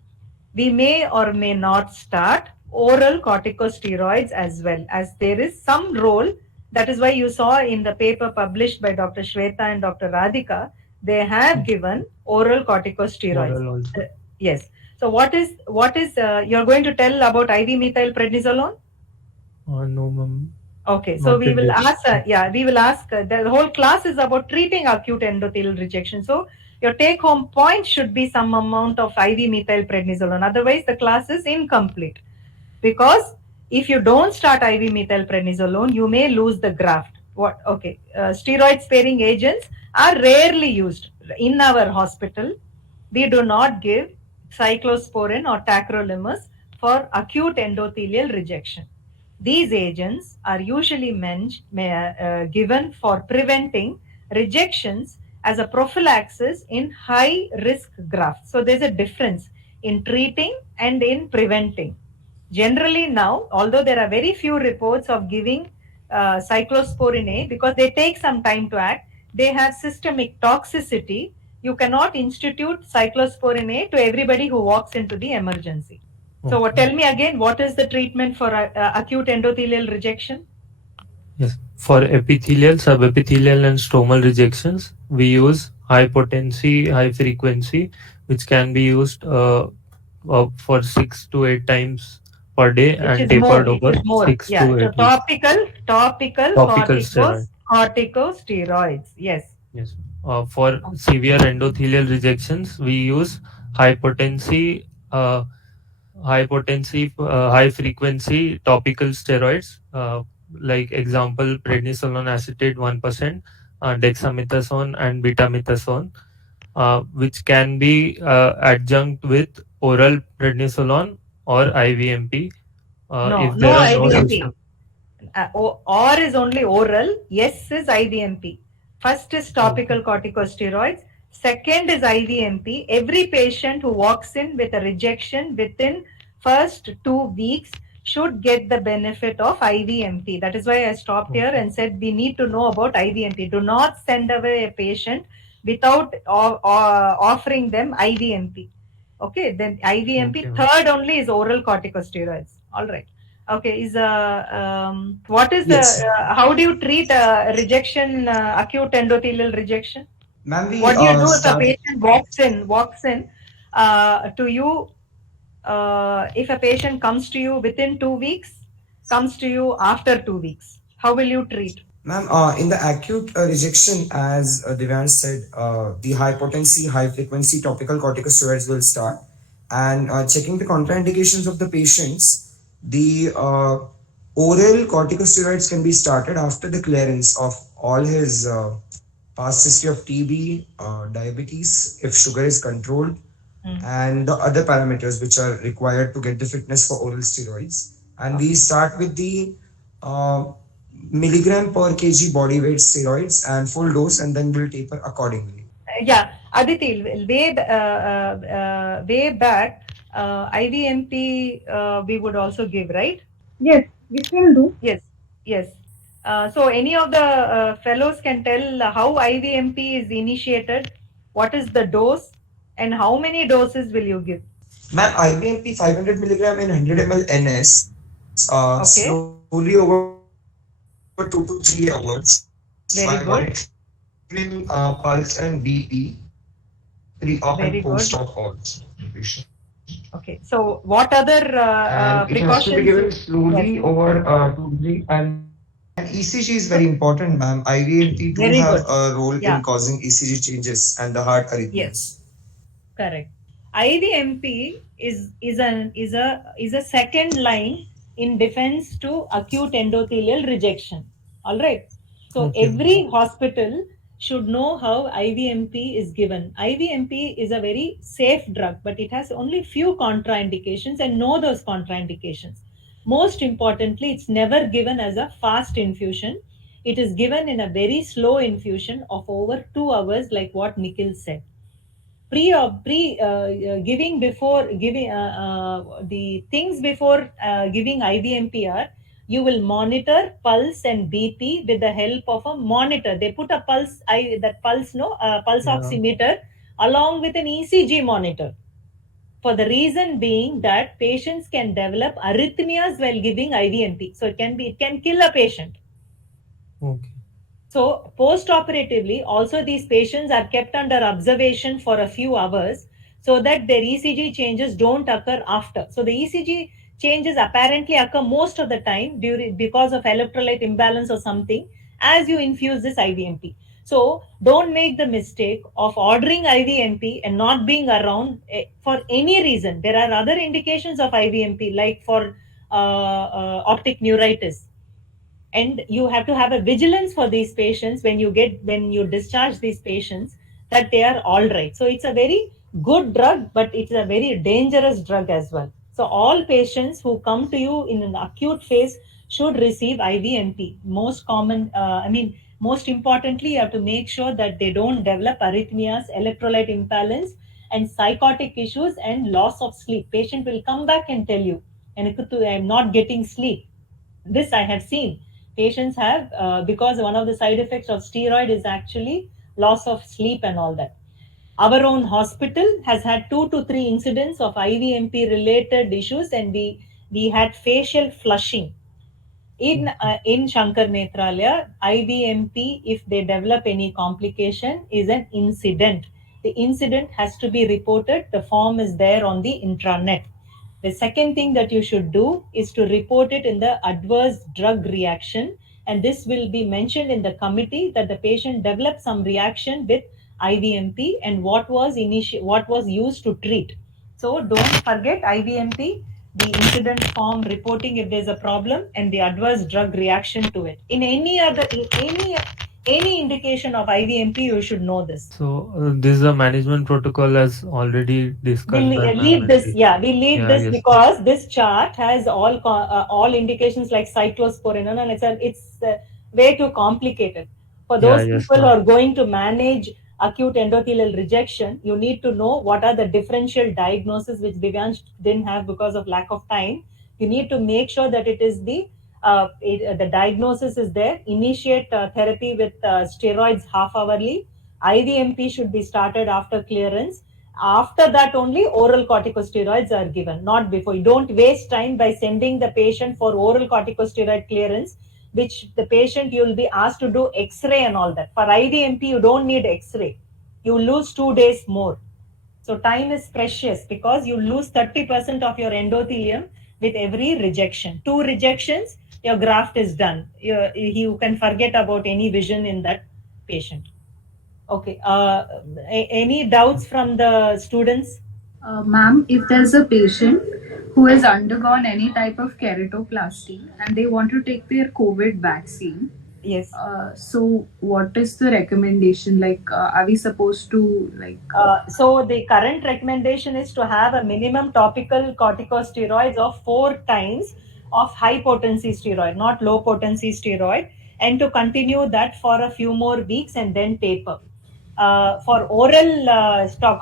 We may or may not start oral corticosteroids as well, as there is some role. That is why you saw in the paper published by Dr. Shweta and Dr. Radhika they have given oral corticosteroids. Oral also. Yes. So what is you're going to tell about IV methylprednisolone? No, ma'am. Okay, so Not we in will this. ask, we will ask, the whole class is about treating acute endothelial rejection. So your take home point should be some amount of IV methylprednisolone. Otherwise, the class is incomplete. Because if you don't start IV methylprednisolone, you may lose the graft. What? Okay, steroid sparing agents are rarely used in our hospital. We do not give cyclosporin or tacrolimus for acute endothelial rejection. These agents are usually given for preventing rejections as a prophylaxis in high risk grafts. So there's a difference in treating and in preventing. Generally, now, although there are very few reports of giving cyclosporin A because they take some time to act, they have systemic toxicity. You cannot institute cyclosporin A to everybody who walks into the emergency. So, tell me again, what is the treatment for acute endothelial rejection? Yes. For epithelial, subepithelial, and stromal rejections, we use high potency, high frequency, which can be used for 6 to 8 times per day Which and is more, tapered which over is more. six Yeah. to So eight weeks. topical Topical steroid. corticosteroids. Yes. Yes. For severe endothelial rejections, we use high potency, high frequency topical steroids, like example prednisolone acetate 1%, dexamethasone and betamethasone, which can be adjunct with oral prednisolone or IVMP No, if no there are no IVMP. system. Or is only oral. Yes is IVMP. First is topical corticosteroids. Second is IVMP. Every patient who walks in with a rejection within first 2 weeks should get the benefit of IVMP. That is why I stopped here and said we need to know about IVMP. Do not send away a patient without offering them IVMP. Okay, then IVMP. Okay. Third only is oral corticosteroids. All right. Okay, is what is the Yes. how do you treat rejection, acute endothelial rejection? Ma'am, we What do you do if a start. patient walks in to you? If a patient comes to you within 2 weeks, comes to you after 2 weeks, how will you treat? Ma'am, in the acute rejection, as Divyansh said, the high potency, high frequency topical corticosteroids will start. And checking the contraindications of the patients, the oral corticosteroids can be started after the clearance of all his past history of TB, diabetes, if sugar is controlled, and the other parameters which are required to get the fitness for oral steroids. And we start with the uh, milligram per kg body weight steroids and full dose, and then we'll taper accordingly. Yeah, Aditi, way back, IVMP we would also give, right? Yes, we still do. Yes, yes. So any of the fellows can tell how IVMP is initiated, what is the dose, and how many doses will you give? Ma'am, IBMP 500 milligram in 100 ml NS, Okay, slowly over 2 to 3 hours by monitoring very good, pulse and BP pre-op and very post-op good. also. Okay, so what other And it has to be precautions? given Yes, slowly over 2 3 and ECG is very important, ma'am. IVMP do very have good. a role Yeah, in causing ECG changes and the heart yes. arrhythmias. Correct. IVMP is a second line in defense to acute endothelial rejection. All right. So Okay. every hospital should know how IVMP is given. IVMP is a very safe drug, but it has only few contraindications, and know those contraindications. Most importantly, it's never given as a fast infusion. It is given in a very slow infusion of over 2 hours, like what Nikhil said. Giving before giving the things before giving IVMPR, you will monitor pulse and BP with the help of a monitor. They put a that pulse no pulse Yeah. oximeter along with an ECG monitor, for the reason being that patients can develop arrhythmias while giving IVMP, so it can kill a patient. Okay. So post-operatively, also these patients are kept under observation for a few hours so that their ECG changes don't occur after. So the ECG changes apparently occur most of the time during because of electrolyte imbalance or something as you infuse this IVMP. So don't make the mistake of ordering IVMP and not being around for any reason. There are other indications of IVMP like for optic neuritis, and you have to have a vigilance for these patients when you discharge these patients, that they are all right. So it's a very good drug, but it's a very dangerous drug as well. So all patients who come to you in an acute phase should receive IVMP. Most common, most importantly, you have to make sure that they don't develop arrhythmias, electrolyte imbalance, and psychotic issues and loss of sleep. Patient will come back and tell you, and I'm not getting sleep. This I have seen patients have, because one of the side effects of steroid is actually loss of sleep and all that. Our own hospital has had 2 to 3 incidents of IVMP related issues, and we had facial flushing in Shankar Netralaya. IVMP, if they develop any complication, is an incident. The incident has to be reported. The form is there on the intranet. The second thing that you should do is to report it in the adverse drug reaction, and this will be mentioned in the committee that the patient developed some reaction with IVMP and what was used to treat. So don't forget IVMP, the incident form reporting if there's a problem, and the adverse drug reaction to it. In any indication of IVMP, you should know this. So this is a management protocol as already discussed by Leave this. Management. Yeah, we leave Yeah, this yes. because this chart has all indications like cyclosporin, and it's way too complicated for Yeah, those yes, people who ma'am. are going to manage acute endothelial rejection. You need to know what are the differential diagnoses, which Divyansh didn't have because of lack of time. You need to make sure that it is the diagnosis is there. Initiate therapy with steroids half hourly. IVMP should be started after clearance. After that, only oral corticosteroids are given, not before. You don't waste time by sending the patient for oral corticosteroid clearance, which the patient you will be asked to do X-ray and all that. For IVMP, you don't need X-ray. You lose 2 days more. So time is precious because you lose 30% of your endothelium with every rejection. 2 rejections, your graft is done. You can forget about any vision in that patient. Okay. Any doubts from the students? Ma'am, if there's a patient who has undergone any type of keratoplasty and they want to take their COVID vaccine, Yes. so what is the recommendation? Like, are we supposed to So the current recommendation is to have a minimum topical corticosteroids of 4 times of high potency steroid, not low potency steroid, and to continue that for a few more weeks and then taper. For oral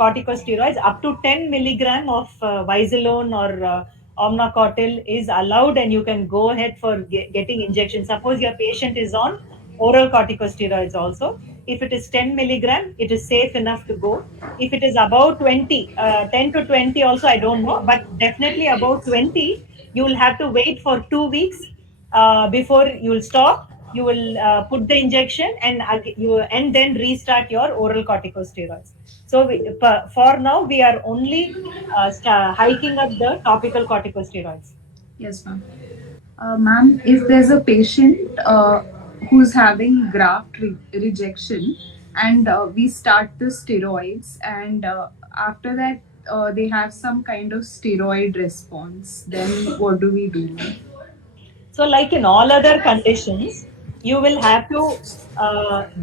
corticosteroids, up to 10 milligram of Vizolone or Omnacotil is allowed, and you can go ahead for getting injections. Suppose your patient is on oral corticosteroids also. If it is 10 milligram, it is safe enough to go. If it is about 20, 10 to 20 also, I don't know, but definitely about 20, you will have to wait for 2 weeks before you will stop. You will put the injection, and then restart your oral corticosteroids. So for now, we are only hiking up the topical corticosteroids. Yes, ma'am. Ma'am, if there's a patient who's having rejection and we start the steroids, and after that they have some kind of steroid response, then what do we do, ma'am? So, like in all other conditions, you will have to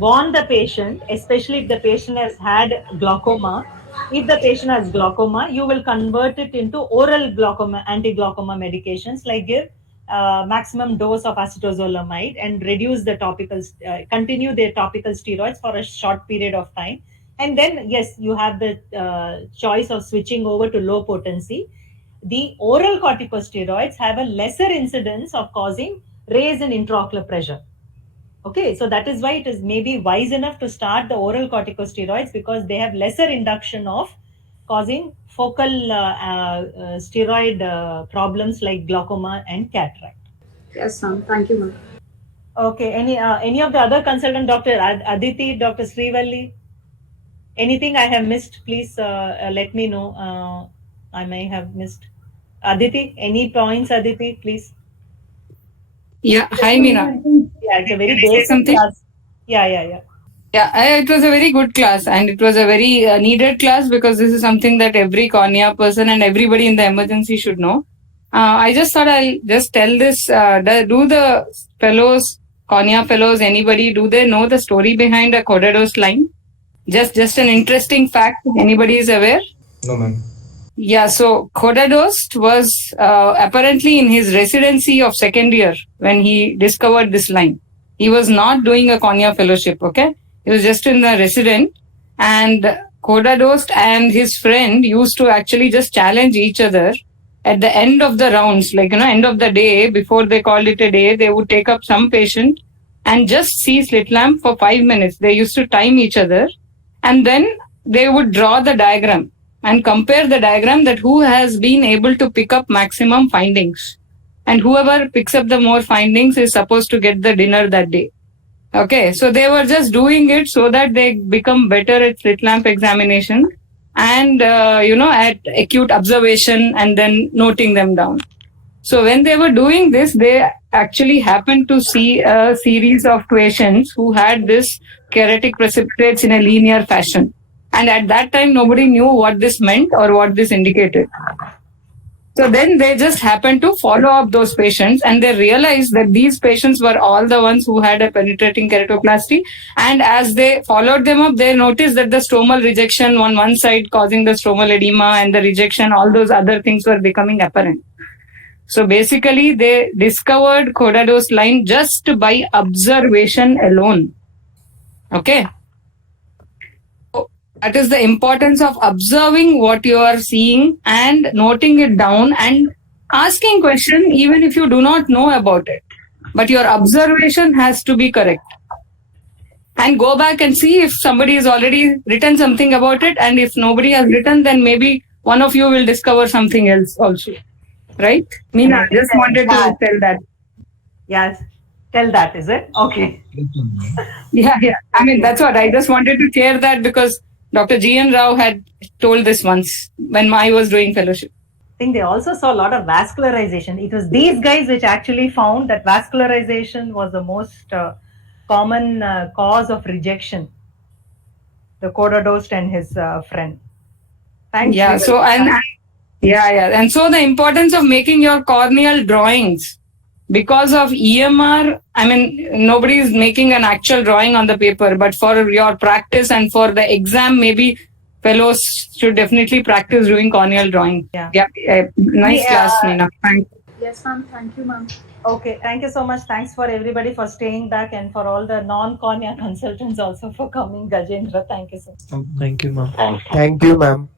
warn the patient, especially if the patient has had glaucoma. If the patient has glaucoma, you will convert it into oral glaucoma, anti-glaucoma medications, like give maximum dose of acetazolamide and reduce the continue their topical steroids for a short period of time. And then, yes, you have the choice of switching over to low potency. The oral corticosteroids have a lesser incidence of causing raise in intraocular pressure. Okay, so that is why it is maybe wise enough to start the oral corticosteroids, because they have lesser induction of causing focal steroid problems like glaucoma and cataract. Yes, ma'am. Thank you, ma'am. Okay. Any of the other consultant, Dr. Aditi, Dr. Srivalli? Anything I have missed, please let me know. I may have missed. Aditi, any points, Aditi, please? Yeah, hi Meena. Yeah, it's a very Can I say basic something? class. Yeah. Yeah, it was a very good class and it was a very needed class because this is something that every cornea person and everybody in the emergency should know. I just thought I'll just tell this. Do the fellows, cornea fellows, anybody, do they know the story behind a Cordados line? Just an interesting fact. Anybody is aware? No, ma'am. Yeah, so Khodadost was apparently in his residency of second year when he discovered this line. He was not doing a cornea fellowship, okay? He was just in the resident. And Khodadost and his friend used to actually just challenge each other at the end of the rounds, like, end of the day, before they called it a day, they would take up some patient and just see slit lamp for 5 minutes. They used to time each other and then they would draw the diagram and compare the diagram that who has been able to pick up maximum findings. And whoever picks up the more findings is supposed to get the dinner that day. Okay, so they were just doing it so that they become better at slit lamp examination and, at acute observation and then noting them down. So when they were doing this, they actually happened to see a series of patients who had this keratic precipitates in a linear fashion. And at that time, nobody knew what this meant or what this indicated. So then they just happened to follow up those patients and they realized that these patients were all the ones who had a penetrating keratoplasty. And as they followed them up, they noticed that the stromal rejection on one side causing the stromal edema and the rejection, all those other things were becoming apparent. So basically, they discovered Khodados line just by observation alone. Okay. So that is the importance of observing what you are seeing and noting it down and asking question even if you do not know about it. But your observation has to be correct. And go back and see if somebody has already written something about it. And if nobody has written, then maybe one of you will discover something else also. Right? Meena, just wanted to tell that. Yes, tell that, is it? Okay. Yeah. I mean, that's what I just wanted to share that because Dr. G.N. Rao had told this once when I was doing fellowship. I think they also saw a lot of vascularization. It was these guys which actually found that vascularization was the most common cause of rejection. The Khodadost and his friend. Thanks. Yeah. So and so the importance of making your corneal drawings. Because of EMR, I mean, nobody is making an actual drawing on the paper, but for your practice and for the exam, maybe fellows should definitely practice doing corneal drawing. Yeah. Nice class, Meena. Thanks. Yes, ma'am. Thank you, ma'am. Okay, thank you so much. Thanks for everybody for staying back and for all the non-cornea consultants also for coming. Gajendra, thank you so much. Thank you, ma'am. Thank you, ma'am.